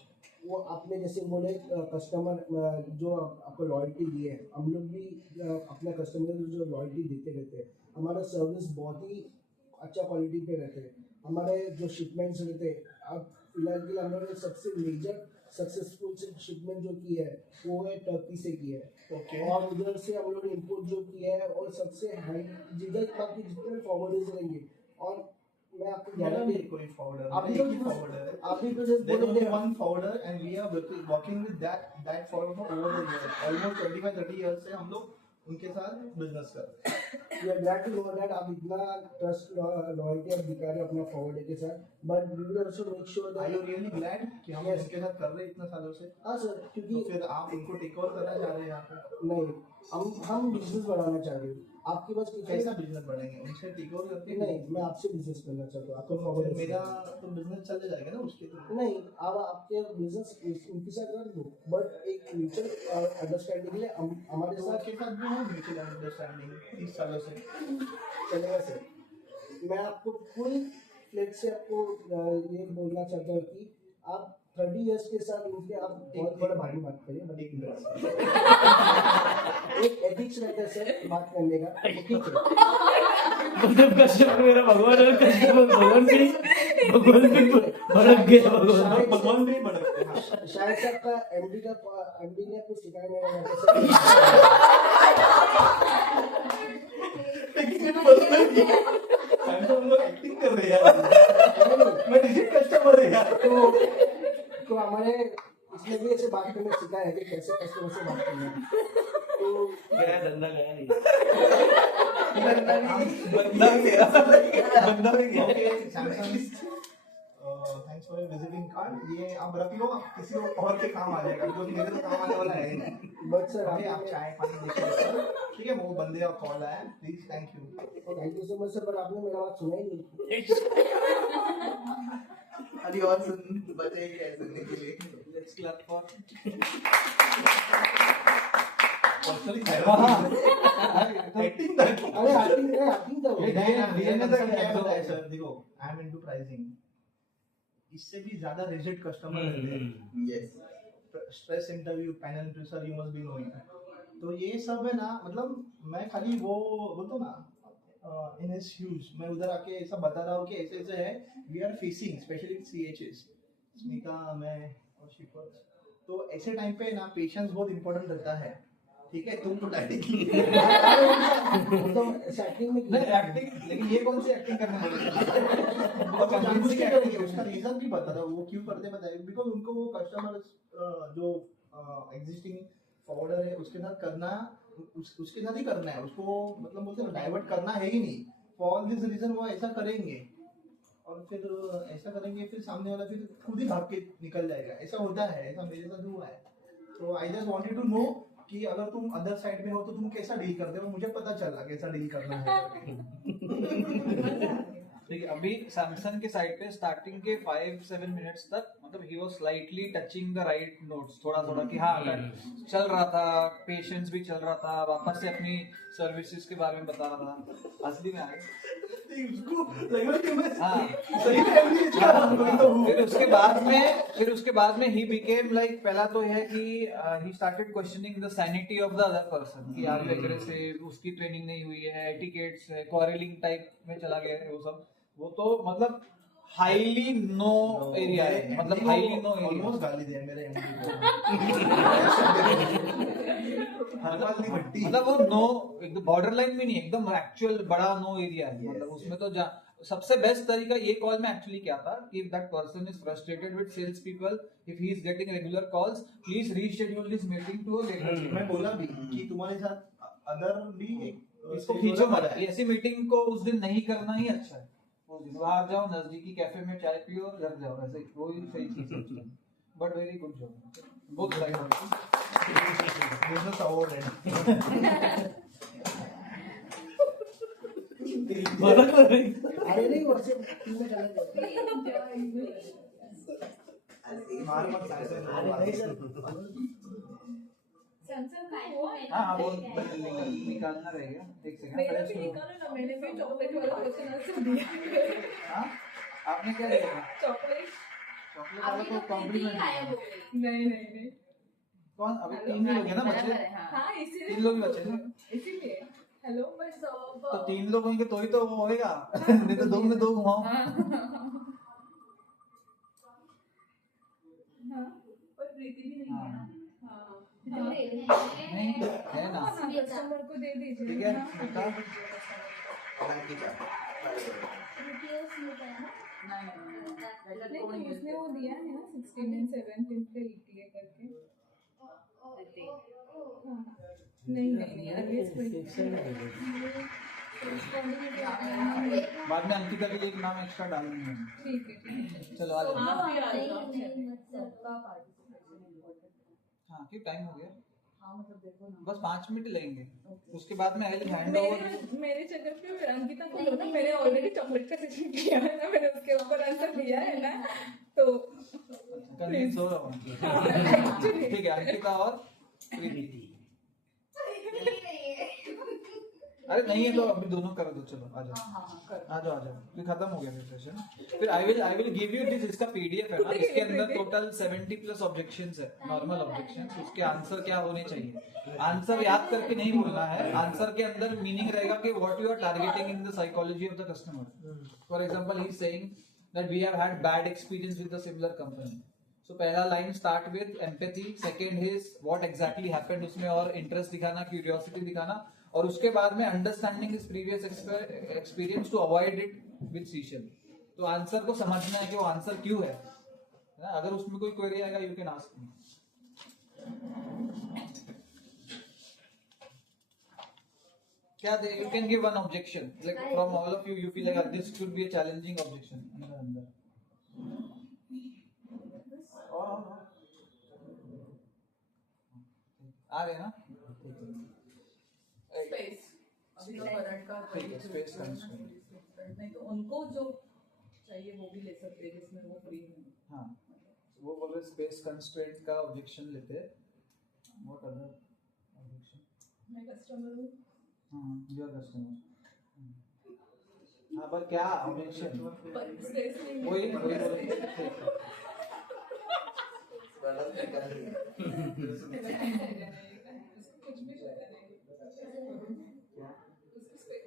वो आपने जैसे बोले कस्टमर जो आपको लॉयल्टी दी है, हम लोग भी अपने कस्टमर को जो लॉयल्टी देते रहते हैं। हमारा सर्विस बहुत ही अच्छा क्वालिटी पे रहते हैं, हमारे जो शिपमेंट्स रहते हैं, अब फिलहाल के लिए हम लोगों ने सबसे मेजर सक्सेसफुल शिपमेंट जो की है वो है टर्की से की है। Okay. और उधर से हम लोग ने इम्पोर्ट जो किया है, और सबसे हाई जिधर बाकी जितने फॉरवर्डर्स रहेंगे, और मैं आपको गारंटी कोई फॉरवर्डर आप भी तो जस्ट there is बोलेंगे only one forwarder and we are working with that forwarder for over the years, almost 25-30 years से हम लोग उनके साथ बिजनेस कर रहे हैं। We are glad to know that आप इतना ट्रस्ट लॉयल्टी आप दिखा रहे हो अपना फॉरवर्डर के साथ, but we will also make sure Are you that really glad कि हम Yes. उनके साथ कर रहे हैं इतना सालों से? हाँ सर, तो क्योंकि फिर आप उनको टेक ओवर करना चाह रहे हैं यहाँ पे? नहीं, हम बिजनेस बढ़ाना चाह रहे हैं। आपके पास कैसा बिजनेस बढ़ेंगे? उनसे टेक ओवर करके नहीं, मैं आपसे बिजनेस करना चाहता हूँ, आपका तो फॉरवर्डर फिर मेरा तो बिजनेस चल जाएगा ना उसके थ्रू। नहीं, आप आपके बिजनेस उनके साथ कर दो, बट एक म्यूचुअल अंडरस्टैंडिंग के लिए हमारे तो साथ आपके साथ भी है म्यूचुअल अंडरस्टैंडिंग 30 सालों से। चलेगा सर। मैं आपको फुल फ्लेट से आपको ये बोलना चाहता हूँ कि आप 30 इयर्स के साथ उनके आप बहुत बड़ा भारी बात करिए, बट एक मिनट एक एथिक्स रहता है सर बात करने का, तो ठीक है। मतलब कस्टमर मेरा भगवान है, कस्टमर भगवान भी भड़क गया, भगवान भी भड़कते हैं। शायद से आपका एमडी ने आपको सिखाया नहीं होगा हम लोग एक्टिंग कर रहे हैं यार, मैं डिजिट कस्टमर है यार। तो हमारे इसने भी ऐसे बात करना सिखाया है कि कैसे कस्टमर से बात करना है। तो गया धंधा गया नहीं, बंदा भी गया। थैंक्स फॉर विजिटिंग कार्ड, ये आप रख लो, किसी और के काम आ जाएगा, जो मेरे तो काम आने वाला है नहीं। बट सर अभी आप चाय पानी देखिए सर, ठीक है, वो बंदे का कॉल आया, please thank you. Thank you so much sir, पर आपने मेरा बात सुना ही नहीं। अभी और सुन बचे क्या सुनने के लिए। Let's clap for personally acting था वो। सर देखो, आई एम इनटू प्राइसिंग, इससे भी ज्यादा रिजिड कस्टमर रहते हैं। Yes, stress interview, panel pressure, you must be knowing. तो ये सब है ना, मतलब मैं खाली वो बोलता ना इन हिज शूज, मैं उधर आके ऐसा बता रहा हूँ कि ऐसे ऐसे है, we are facing specially CHs, Smika, मैं और शिखर। तो ऐसे टाइम पे ना पेशेंस बहुत इंपॉर्टेंट रहता है, ठीक है। तुम तो डायटिंग तो एक्टिंग में नहीं एक्टिंग, लेकिन ये कौन सी एक्टिंग करने वाली उसका रीजन भी बता था, वो क्यों करते बताए, बिकॉज उनको वो कस्टमर जो एग्जिस्टिंग फॉरवर्डर है उसके साथ करना, उसके साथ ही करना है उसको, मतलब बोलते हैं डाइवर्ट करना है ही नहीं। फॉर ऑल दिस रीजन वो ऐसा करेंगे, और फिर ऐसा करेंगे, फिर सामने वाला फिर खुद ही भाग के निकल जाएगा। ऐसा होता है, ऐसा मेरे साथ हुआ है। तो I just wanted to know कि अगर तुम अदर साइड में हो तो तुम कैसा डील करते हो, मुझे पता चला कैसा डील करना है। ठीक है, अभी सैमसंग के साइड पे स्टार्टिंग के 5-7 मिनट्स तक मतलब he was slightly touching the right notes, थोड़ा थोड़ा कि हाँ चल रहा था, पेशेंस भी चल रहा था, वापस से अपनी सर्विसेज के बारे में बता रहा था। असली में आए फिर उसके बाद में ही बिकेम लाइक, पहला तो है कि he started questioning the sanity of the other person कि आर यू एग्रेसिव, उसकी ट्रेनिंग नहीं हुई है, एटिकेट्स है, क्वारलिंग टाइप में चला गया है वो सब। वो तो मतलब हाईली नो एरिया है, मतलब हाईली नो एरिया, ऑलमोस्ट गाली दिया मेरे एमडी को। मतलब वो नो एकदम बॉर्डर लाइन में नहीं, एकदम एक्चुअल बड़ा नो एरिया है। मतलब उसमें तो सबसे बेस्ट तरीका ये कॉल में एक्चुअली क्या था कि if that person is frustrated with sales people, if he is getting regular calls, please reschedule this meeting to a later. मैं बोला भी कि तुम्हारे साथ अदर भी एक इसको खींचो मत, ऐसी मीटिंग को उस दिन नहीं करना ही अच्छा है। उस दिन बाहर जाओ, नजदीकी कैफे में चाय पियो और घर जाओ, ऐसे वो ही सही चीज है। बट वेरी गुड जॉब, बहुत लाइक बिजनेस अवार्ड है। अरे नहीं, वो सिर्फ टीम में चले गए। मार मत ऐसे नहीं सर, हाँ वो निकालना रहेगा, एक सेकंड मेरा भी निकालो ना, मैंने भी चॉकलेट वाला क्वेश्चन आंसर दिया। हाँ आपने क्या दिया था? चॉकलेट वाला तो कॉम्प्लीमेंट नहीं कौन, अभी 3 ही लोग हैं ना बच्चे? हाँ इसीलिए 3 लोग ही बचे ना, इसीलिए हेलो बस तो 3 लोग होंगे तो ही तो वो होएगा। नहीं तो 2 में 2 घुमाओ। और प्रीति भी नहीं है ना। नहीं है ना, कस्टमर को दे दीजिए। ठीक है बेटा। नहीं उसने वो दिया है ना 16 and 17 पे ETA करके। नहीं अभी बाद में अंकिता के लिए एक नाम एक्स्ट्रा डालेंगे। ठीक है चलो आ जाओ। हाँ क्यों टाइम हो गया, बस 5 मिनट लगेंगे, उसके बाद में हैंड ओवर। मेरे जगह पे अंकिता को ना, मैंने ऑलरेडी चॉकलेट का सेशन किया है ना, मैंने उसके ऊपर आंसर दिया है ना, तो कन्विंस हो रहा हूँ। ठीक है अंकिता और प्रीति। अरे नहीं है तो अभी दोनों कर दो, चलो आ जाओ हाँ हाँ कर आ जाओ आ जाओ, फिर खत्म हो गया फिर सेशन। फिर I will give you this, इसका पीडीएफ है ना, इसके अंदर टोटल 70 प्लस ऑब्जेक्शंस है, नॉर्मल ऑब्जेक्शंस, उसके आंसर क्या होने चाहिए। आंसर याद करके नहीं बोलना है, आंसर के अंदर मीनिंग रहेगा कि what you are targeting in the psychology of the customer. For example he is saying that we have had bad experience with the similar company. So पहला line start with empathy, second is what exactly happened, उसमें और interest दिखाना, curiosity दिखाना, और उसके बाद में understanding his previous experience to avoid it with Seashell. तो आंसर को समझना है कि वो आंसर क्यों है ना? अगर उसमें कोई क्वेरी आएगा यू कैन आस्क मी। क्या दे, you can give one objection like from all of you feel like this should be a challenging objection अंदर। आ रहे ना स्पेस, अभी तो करंट का ठीक है, स्पेस कंस्ट्रेंट नहीं तो उनको जो चाहिए वो भी ले सकते हैं जिसमें वो फ्री है। हाँ, वो बोल रहे स्पेस कंस्ट्रेंट का ऑब्जेक्शन लेते हैं। What other objection? मैं कस्टमर हूँ। हाँ, यू आर कस्टमर। हाँ, पर क्या ऑब्जेक्शन? पर स्पेस नहीं है। वही बोलो। कुछ भी पता नहीं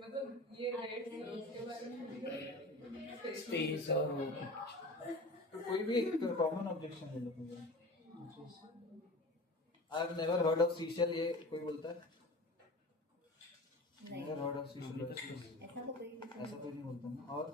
मतलब ये रेट के बारे में स्पेस और वो तो कोई भी एक कॉमन ऑब्जेक्शन ले लो कोई। I have never heard of seashell, ये कोई बोलता है? नेवर हर्ड ऑफ सीशल, ऐसा कोई नहीं बोलता ना। और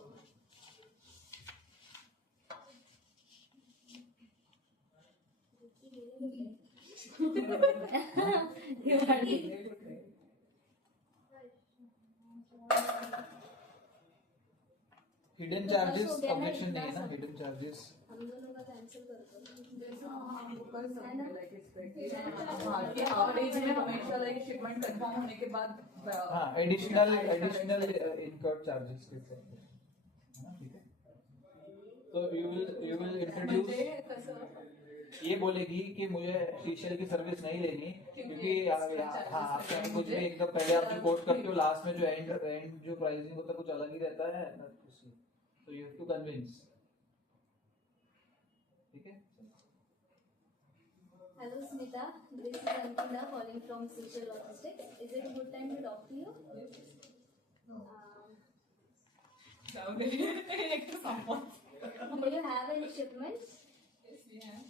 हिडन चार्जेस ऑब्जेक्शन नहीं है ना, हिडन चार्जेस हम दोनों का कैंसिल कर दो। हमेशा लाइक शिपमेंट कंफर्म होने के बाद हाँ एडिशनल इनकर्ड चार्जेस के है ना, ठीक है। तो यू विल इंट्रोड्यूस, ये बोलेगी कि मुझे सीशल की सर्विस नहीं लेनी क्योंकि हाँ आपका कुछ भी एकदम पहले आप जो कोट करते हो, लास्ट में जो एंड जो प्राइसिंग होता है कुछ अलग ही रहता है, तो यू हैव टू कन्विंस, ठीक है। Hello Smita, this is Ankita calling from Social Logistics. Is it a good time to talk to you? Do you have any shipments? Yes, we have.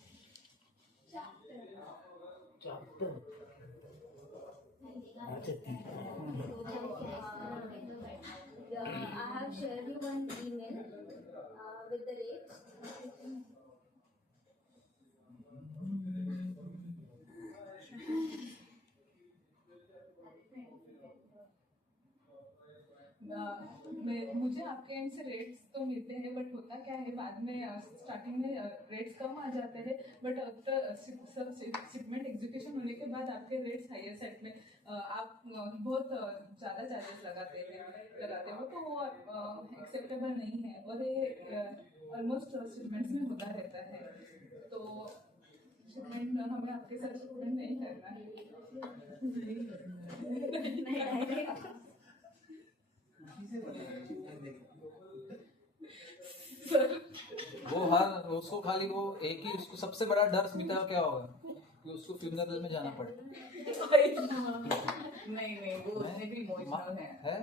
I have shared you one email with the rates. मुझे आपके and से rates तो मिलते हैं but होता क्या है बाद में स्टार्टिंग में रेट्स कम आ जाते हैं बट आफ्टर शिपमेंट एग्जीक्यूशन होने के बाद आपके रेट्स हायर साइड में आप बहुत ज़्यादा चार्जेस लगाते हो तो वो एक्सेप्टेबल नहीं है और ये ऑलमोस्ट शिपमेंट्स में होता रहता है। तो शिपमेंट हमें आपके साथ शिपमेंट नहीं करना है। वो हर उसको खाली वो एक ही उसको सबसे बड़ा डर स्मिता का क्या होगा कि उसको फ्यूनरल में जाना पड़े। नहीं वो उसमें भी इमोशनल है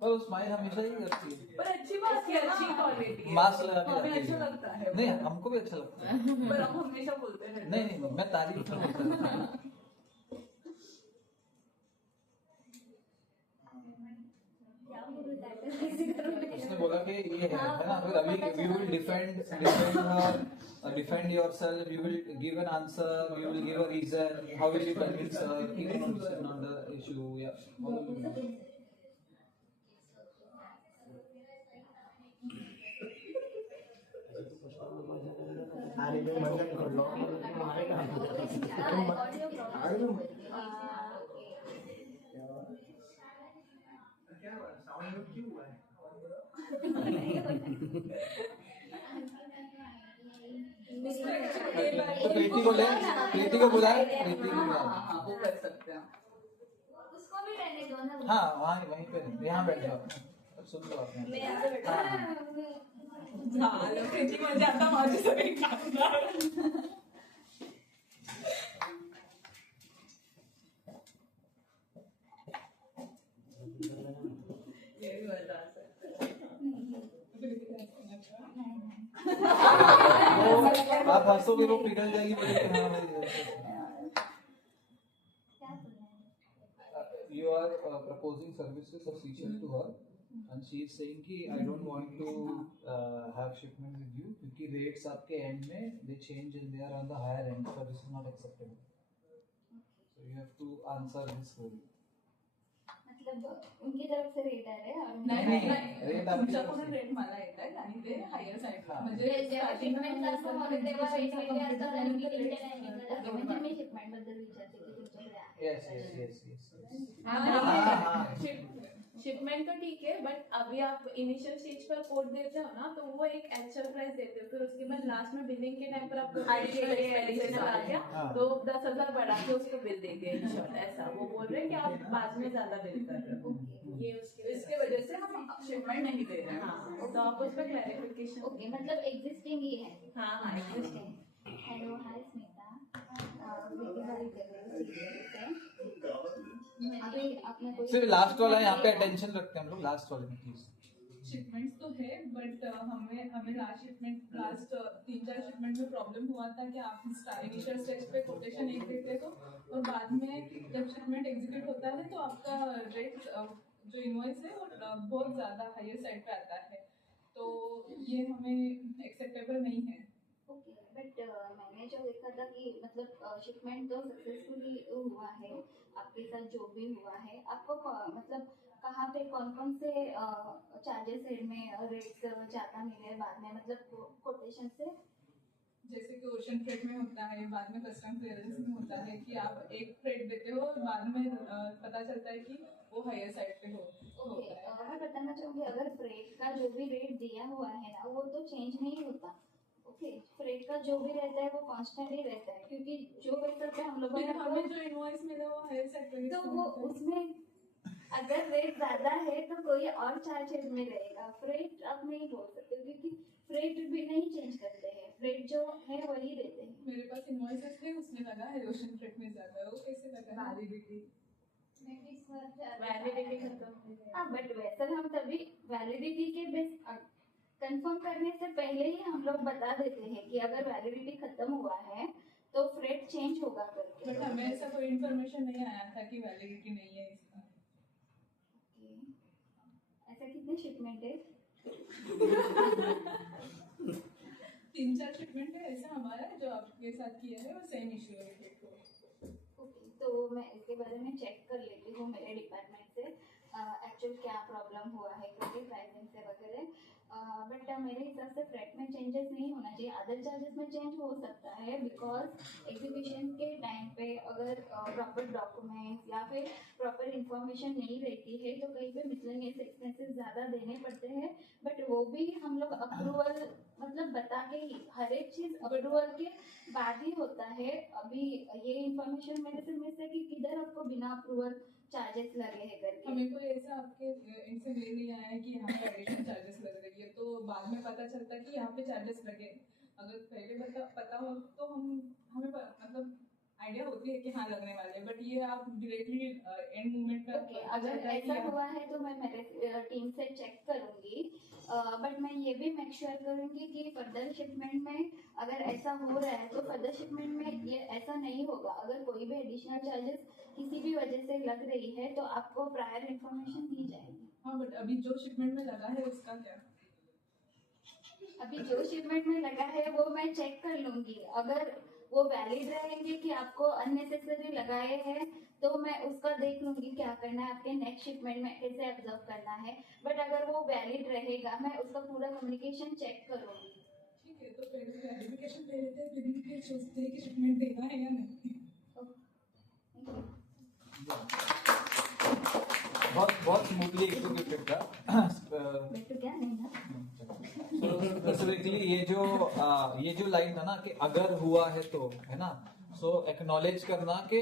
पर वो स्माइल हमेशा ही करती है, पर अच्छी बात है, अच्छी क्वालिटी मास्क लगा के हमें जाती अच्छा है। लगता है नहीं हमको भी अच्छा लगता है पर हम हमेशा बोलते हैं नहीं मैं तारीफ में बोलता हूँ। उसने बोला कि ये है ना, फिर अभी you will defend yourself, you will give an answer, you will give a reason, how will you convince her, keep on the issue, yeah, how will you do? अरे मैं मंजन कर लो तो प्रीति को ले, प्रीति को बुलाए, प्रीति को बुलाए। वो कर सकते हैं। उसको भी रहने दो ना। हाँ वहाँ वहीं पे नहीं, यहाँ बैठ जाओ, अब सुन लो आपने। मैं यहाँ पे बैठा हाँ, झालं किती म्हणजे आता माझे सगळे कामगार ये भी बता वो आप हंसोगे वो पिघल जाएगी बोलेगी हाँ भाई you are proposing services of seashell to her and she is saying कि I don't want to have shipment with you क्योंकि rates आपके end में they change and they are on the higher end, so this is not acceptable. So you have to answer this query. मतलब उनकी तरफ से rate आ रहा है और नाही नाही, नाही रेट आपली तुमच्याकडून तरफ से. रेट मला येत आहेत आणि ते हायर साईड हा. म्हणजे जेव्हा शिपमेंट कन्फर्म होते तेव्हा रेट वेगळे असतात आणि मी रेट तुमच्या टायमिंगला लागते म्हणजे मी शिपमेंट बद्दल विचारते की तुमच्याकडे आहे Yes, yes, yes, yes, yes. हाँ शिपमेंट तो ठीक है, बट अभी आप इनिशियल स्टेज पर कोड देते हो ना, तो वो एक एक्चुअल प्राइस देते हो, फिर उसके बाद लास्ट में बिलिंग के टाइम पर आपको एडिशनल आ गया हाँ. तो 10,000 बढ़ा के उसको बिल देंगे इन शॉर्ट, ऐसा वो बोल रहे हैं कि आप बाद में ज्यादा बिल कर रहे हो, ये उसकी इसके वजह से हम शिपमेंट नहीं दे रहे हैं हाँ, तो आप उस पर क्लैरिफिकेशन ओके मतलब एग्जिस्टिंग ही है हाँ हाँ एग्जिस्टिंग। हेलो हाय स्मिता बेटी बारी कर रही हूँ अभी आपने कोई सिर्फ लास्ट वाला यहाँ पे अटेंशन रखते हैं हम लोग, लास्ट वाले में प्लीज। शिपमेंट्स तो है बट हमें लास्ट शिपमेंट लास्ट 3-4 शिपमेंट में प्रॉब्लम हुआ था कि आप इनिशियल स्टेज पे कोटेशन एक देते हो और बाद में जब शिपमेंट एग्जीक्यूट होता है तो आपका रेट जो इनवॉइस है वो बहुत ज़्यादा हायर साइड पे आता है, तो ये हमें एक्सेप्टेबल नहीं है। ओके बट मैंने जो देखा था कि मतलब शिपमेंट तो सक्सेसफुली हुआ है आपके साथ जो भी हुआ है, आपको मतलब कहाँ पे कौन से चार्जेस में रेट्स ज़्यादा मिले बाद में मतलब कोटेशन से? जैसे कि ओशन फ्रेट में होता है, बाद में कस्टम क्लियरेंस में होता है कि आप एक फ्रेट देते हो और बाद में पता चलता है कि वो हायर साइड पे ओके मैं बताना चाहूँगी अगर फ्रेट का जो भी रेट दिया हुआ है ना वो तो चेंज नहीं होता। ओके फ्रेट का जो भी रहता है वो कांस्टेंट ही रहता है क्योंकि जो पैसा पे हम लोगों ने हमें जो इनवॉइस मिला वो हायर साइड पे तो वो उसमें अगर रेट ज्यादा है तो कोई और चार्जेस में रहेगा, फ्रेट आप नहीं बोल सकते क्योंकि फ्रेट भी नहीं चेंज करते हैं, फ्रेट जो है वही देते हैं। मेरे पास इनवॉइसेस है उसमें लगा है ओशन फ्रेट में ज्यादा, वो कैसे लगा वैलिडिटी खत्म। हाँ बट वैसे हम तभी वैलिडिटी के बेस कंफर्म करने से पहले ही हम लोग बता देते हैं कि अगर वैलिडिटी खत्म हुआ है तो फ्रेट चेंज होगा करके। बट हमें ऐसा कोई इन्फॉर्मेशन नहीं आया था कि वैलिडिटी नहीं है इसका। ऐसा कितने शिपमेंट है? 3-4 शिपमेंट है ऐसा हमारा जो आपके साथ किया है वो सेम इशू है। ओके तो मैं इसके बारे में चेक कर लेती हूँ मेरे डिपार्टमेंट से एक्चुअल क्या प्रॉब्लम हुआ है क्योंकि प्राइसिंग से वगैरह बट मेरे हिसाब से फ्रेट में चेंजेस नहीं होना चाहिए, अदर चार्जेस में चेंज हो सकता है बिकॉज एग्जीक्यूशन के टाइम पे अगर प्रॉपर डॉक्यूमेंट्स या फिर प्रॉपर इंफॉर्मेशन नहीं रहती है तो कहीं पे मिसलेनियस एक्सपेंसेस ज़्यादा देने पड़ते हैं, बट वो भी हम लोग अप्रूवल मतलब बता के ही हर एक चीज़ अप्रूवल के बाद ही होता है। अभी ये इंफॉर्मेशन मेरे से मिस है कि किधर आपको बिना अप्रूवल चार्जेस लगे हैं करके। हमें कोई ऐसा आपके इनसे मेल नहीं आया है कि यहाँ पे एडिशनल चार्जेस लग रही है, तो बाद में पता चलता है कि यहाँ पे चार्जेस लगे। अगर पहले पता हो तो हमें मतलब आइडिया होती है कि हाँ लगने वाले, बट ये आप डायरेक्टली एंड मोमेंट पे ओके अगर ऐसा हुआ है तो मैं मेरे टीम से चेक करूंगी, बट मैं ये भी मेक श्योर करूंगी कि फर्दर शिपमेंट में अगर ऐसा हो रहा है तो फर्दर शिपमेंट में ये ऐसा नहीं होगा। अगर कोई भी एडिशनल चार्जेस किसी भी वजह से लग रही है तो आपको प्रायर इन्फॉर्मेशन दी जाएगी। हाँ बट अभी जो शिपमेंट में लगा है उसका क्या? अभी जो शिपमेंट में लगा है वो मैं चेक कर लूंगी, अगर वो वैलिड रहेंगे कि आपको अननेसेसरी लगाए हैं तो मैं उसका देख लूंगी क्या करना है, आपके नेक्स्ट शिपमेंट में कैसे ऑब्जर्व करना है, बट अगर वो वैलिड रहेगा मैं उसका पूरा कम्युनिकेशन चेक करूंगी। ठीक है तो पहले क्लैरिफिकेशन ले लेते हैं फिर सोचते हैं कि शिपमेंट देना है या नहीं। बहुत स्मूथली एग्जीक्यूटेड था। क्या नहीं ना स्पेसिफिकली ये जो लाइन था ना कि अगर हुआ है तो है ना, So acknowledge करना कि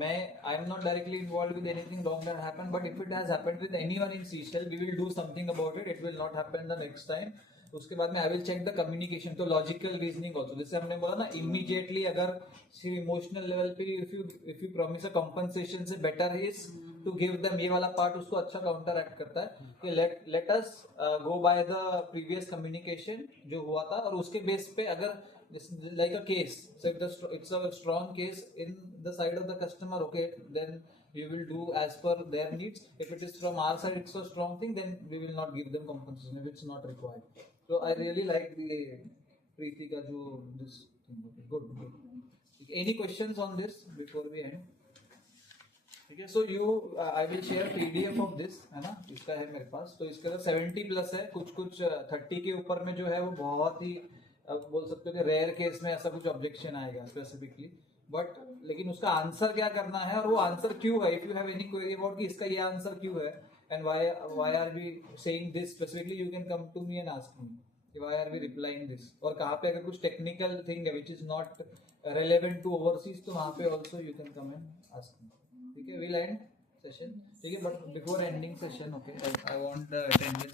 मैं I am not directly involved with anything wrong that happened, but if it has happened with anyone in Seychelles, we will do something about it. It will not happen the next time. उसके बाद में I will check the communication, तो logical reasoning also. जैसे हमने बोला ना, immediately अगर emotional level पे if you promise a compensation से better is to give them, ये वाला part उसको अच्छा counteract करता है कि let us go by the previous communication जो हुआ था, और उसके base पे अगर this is like a case, so if it's a strong case in the side of the customer, okay, then we will do as per their needs. If it is from our side, it's a strong thing, then we will not give them compensation if it's not required. So I really like the Preeti ka jo this thing. Good. Any questions on this before we end? Okay, so I will share PDF of this, है ना, इसका है मेरे पास. तो इसका 70 plus है, कुछ 30 के ऊपर में जो है वो बहुत ही अब बोल सकते हो कि रेयर केस में ऐसा कुछ ऑब्जेक्शन आएगा स्पेसिफिकली, बट लेकिन उसका आंसर क्या करना है और वो आंसर क्यों है. If you have any query about कि इसका ये आंसर क्यों है and why are we saying this specifically, you can come to me and ask me कि why are we replying this, और कहाँ पे अगर कुछ टेक्निकल थिंग है which is not relevant to overseas, तो वहाँ पे also you can come and ask me. ठीक है, विल एंड सेशन. ठीक है, but before ending session, okay, I want attendance.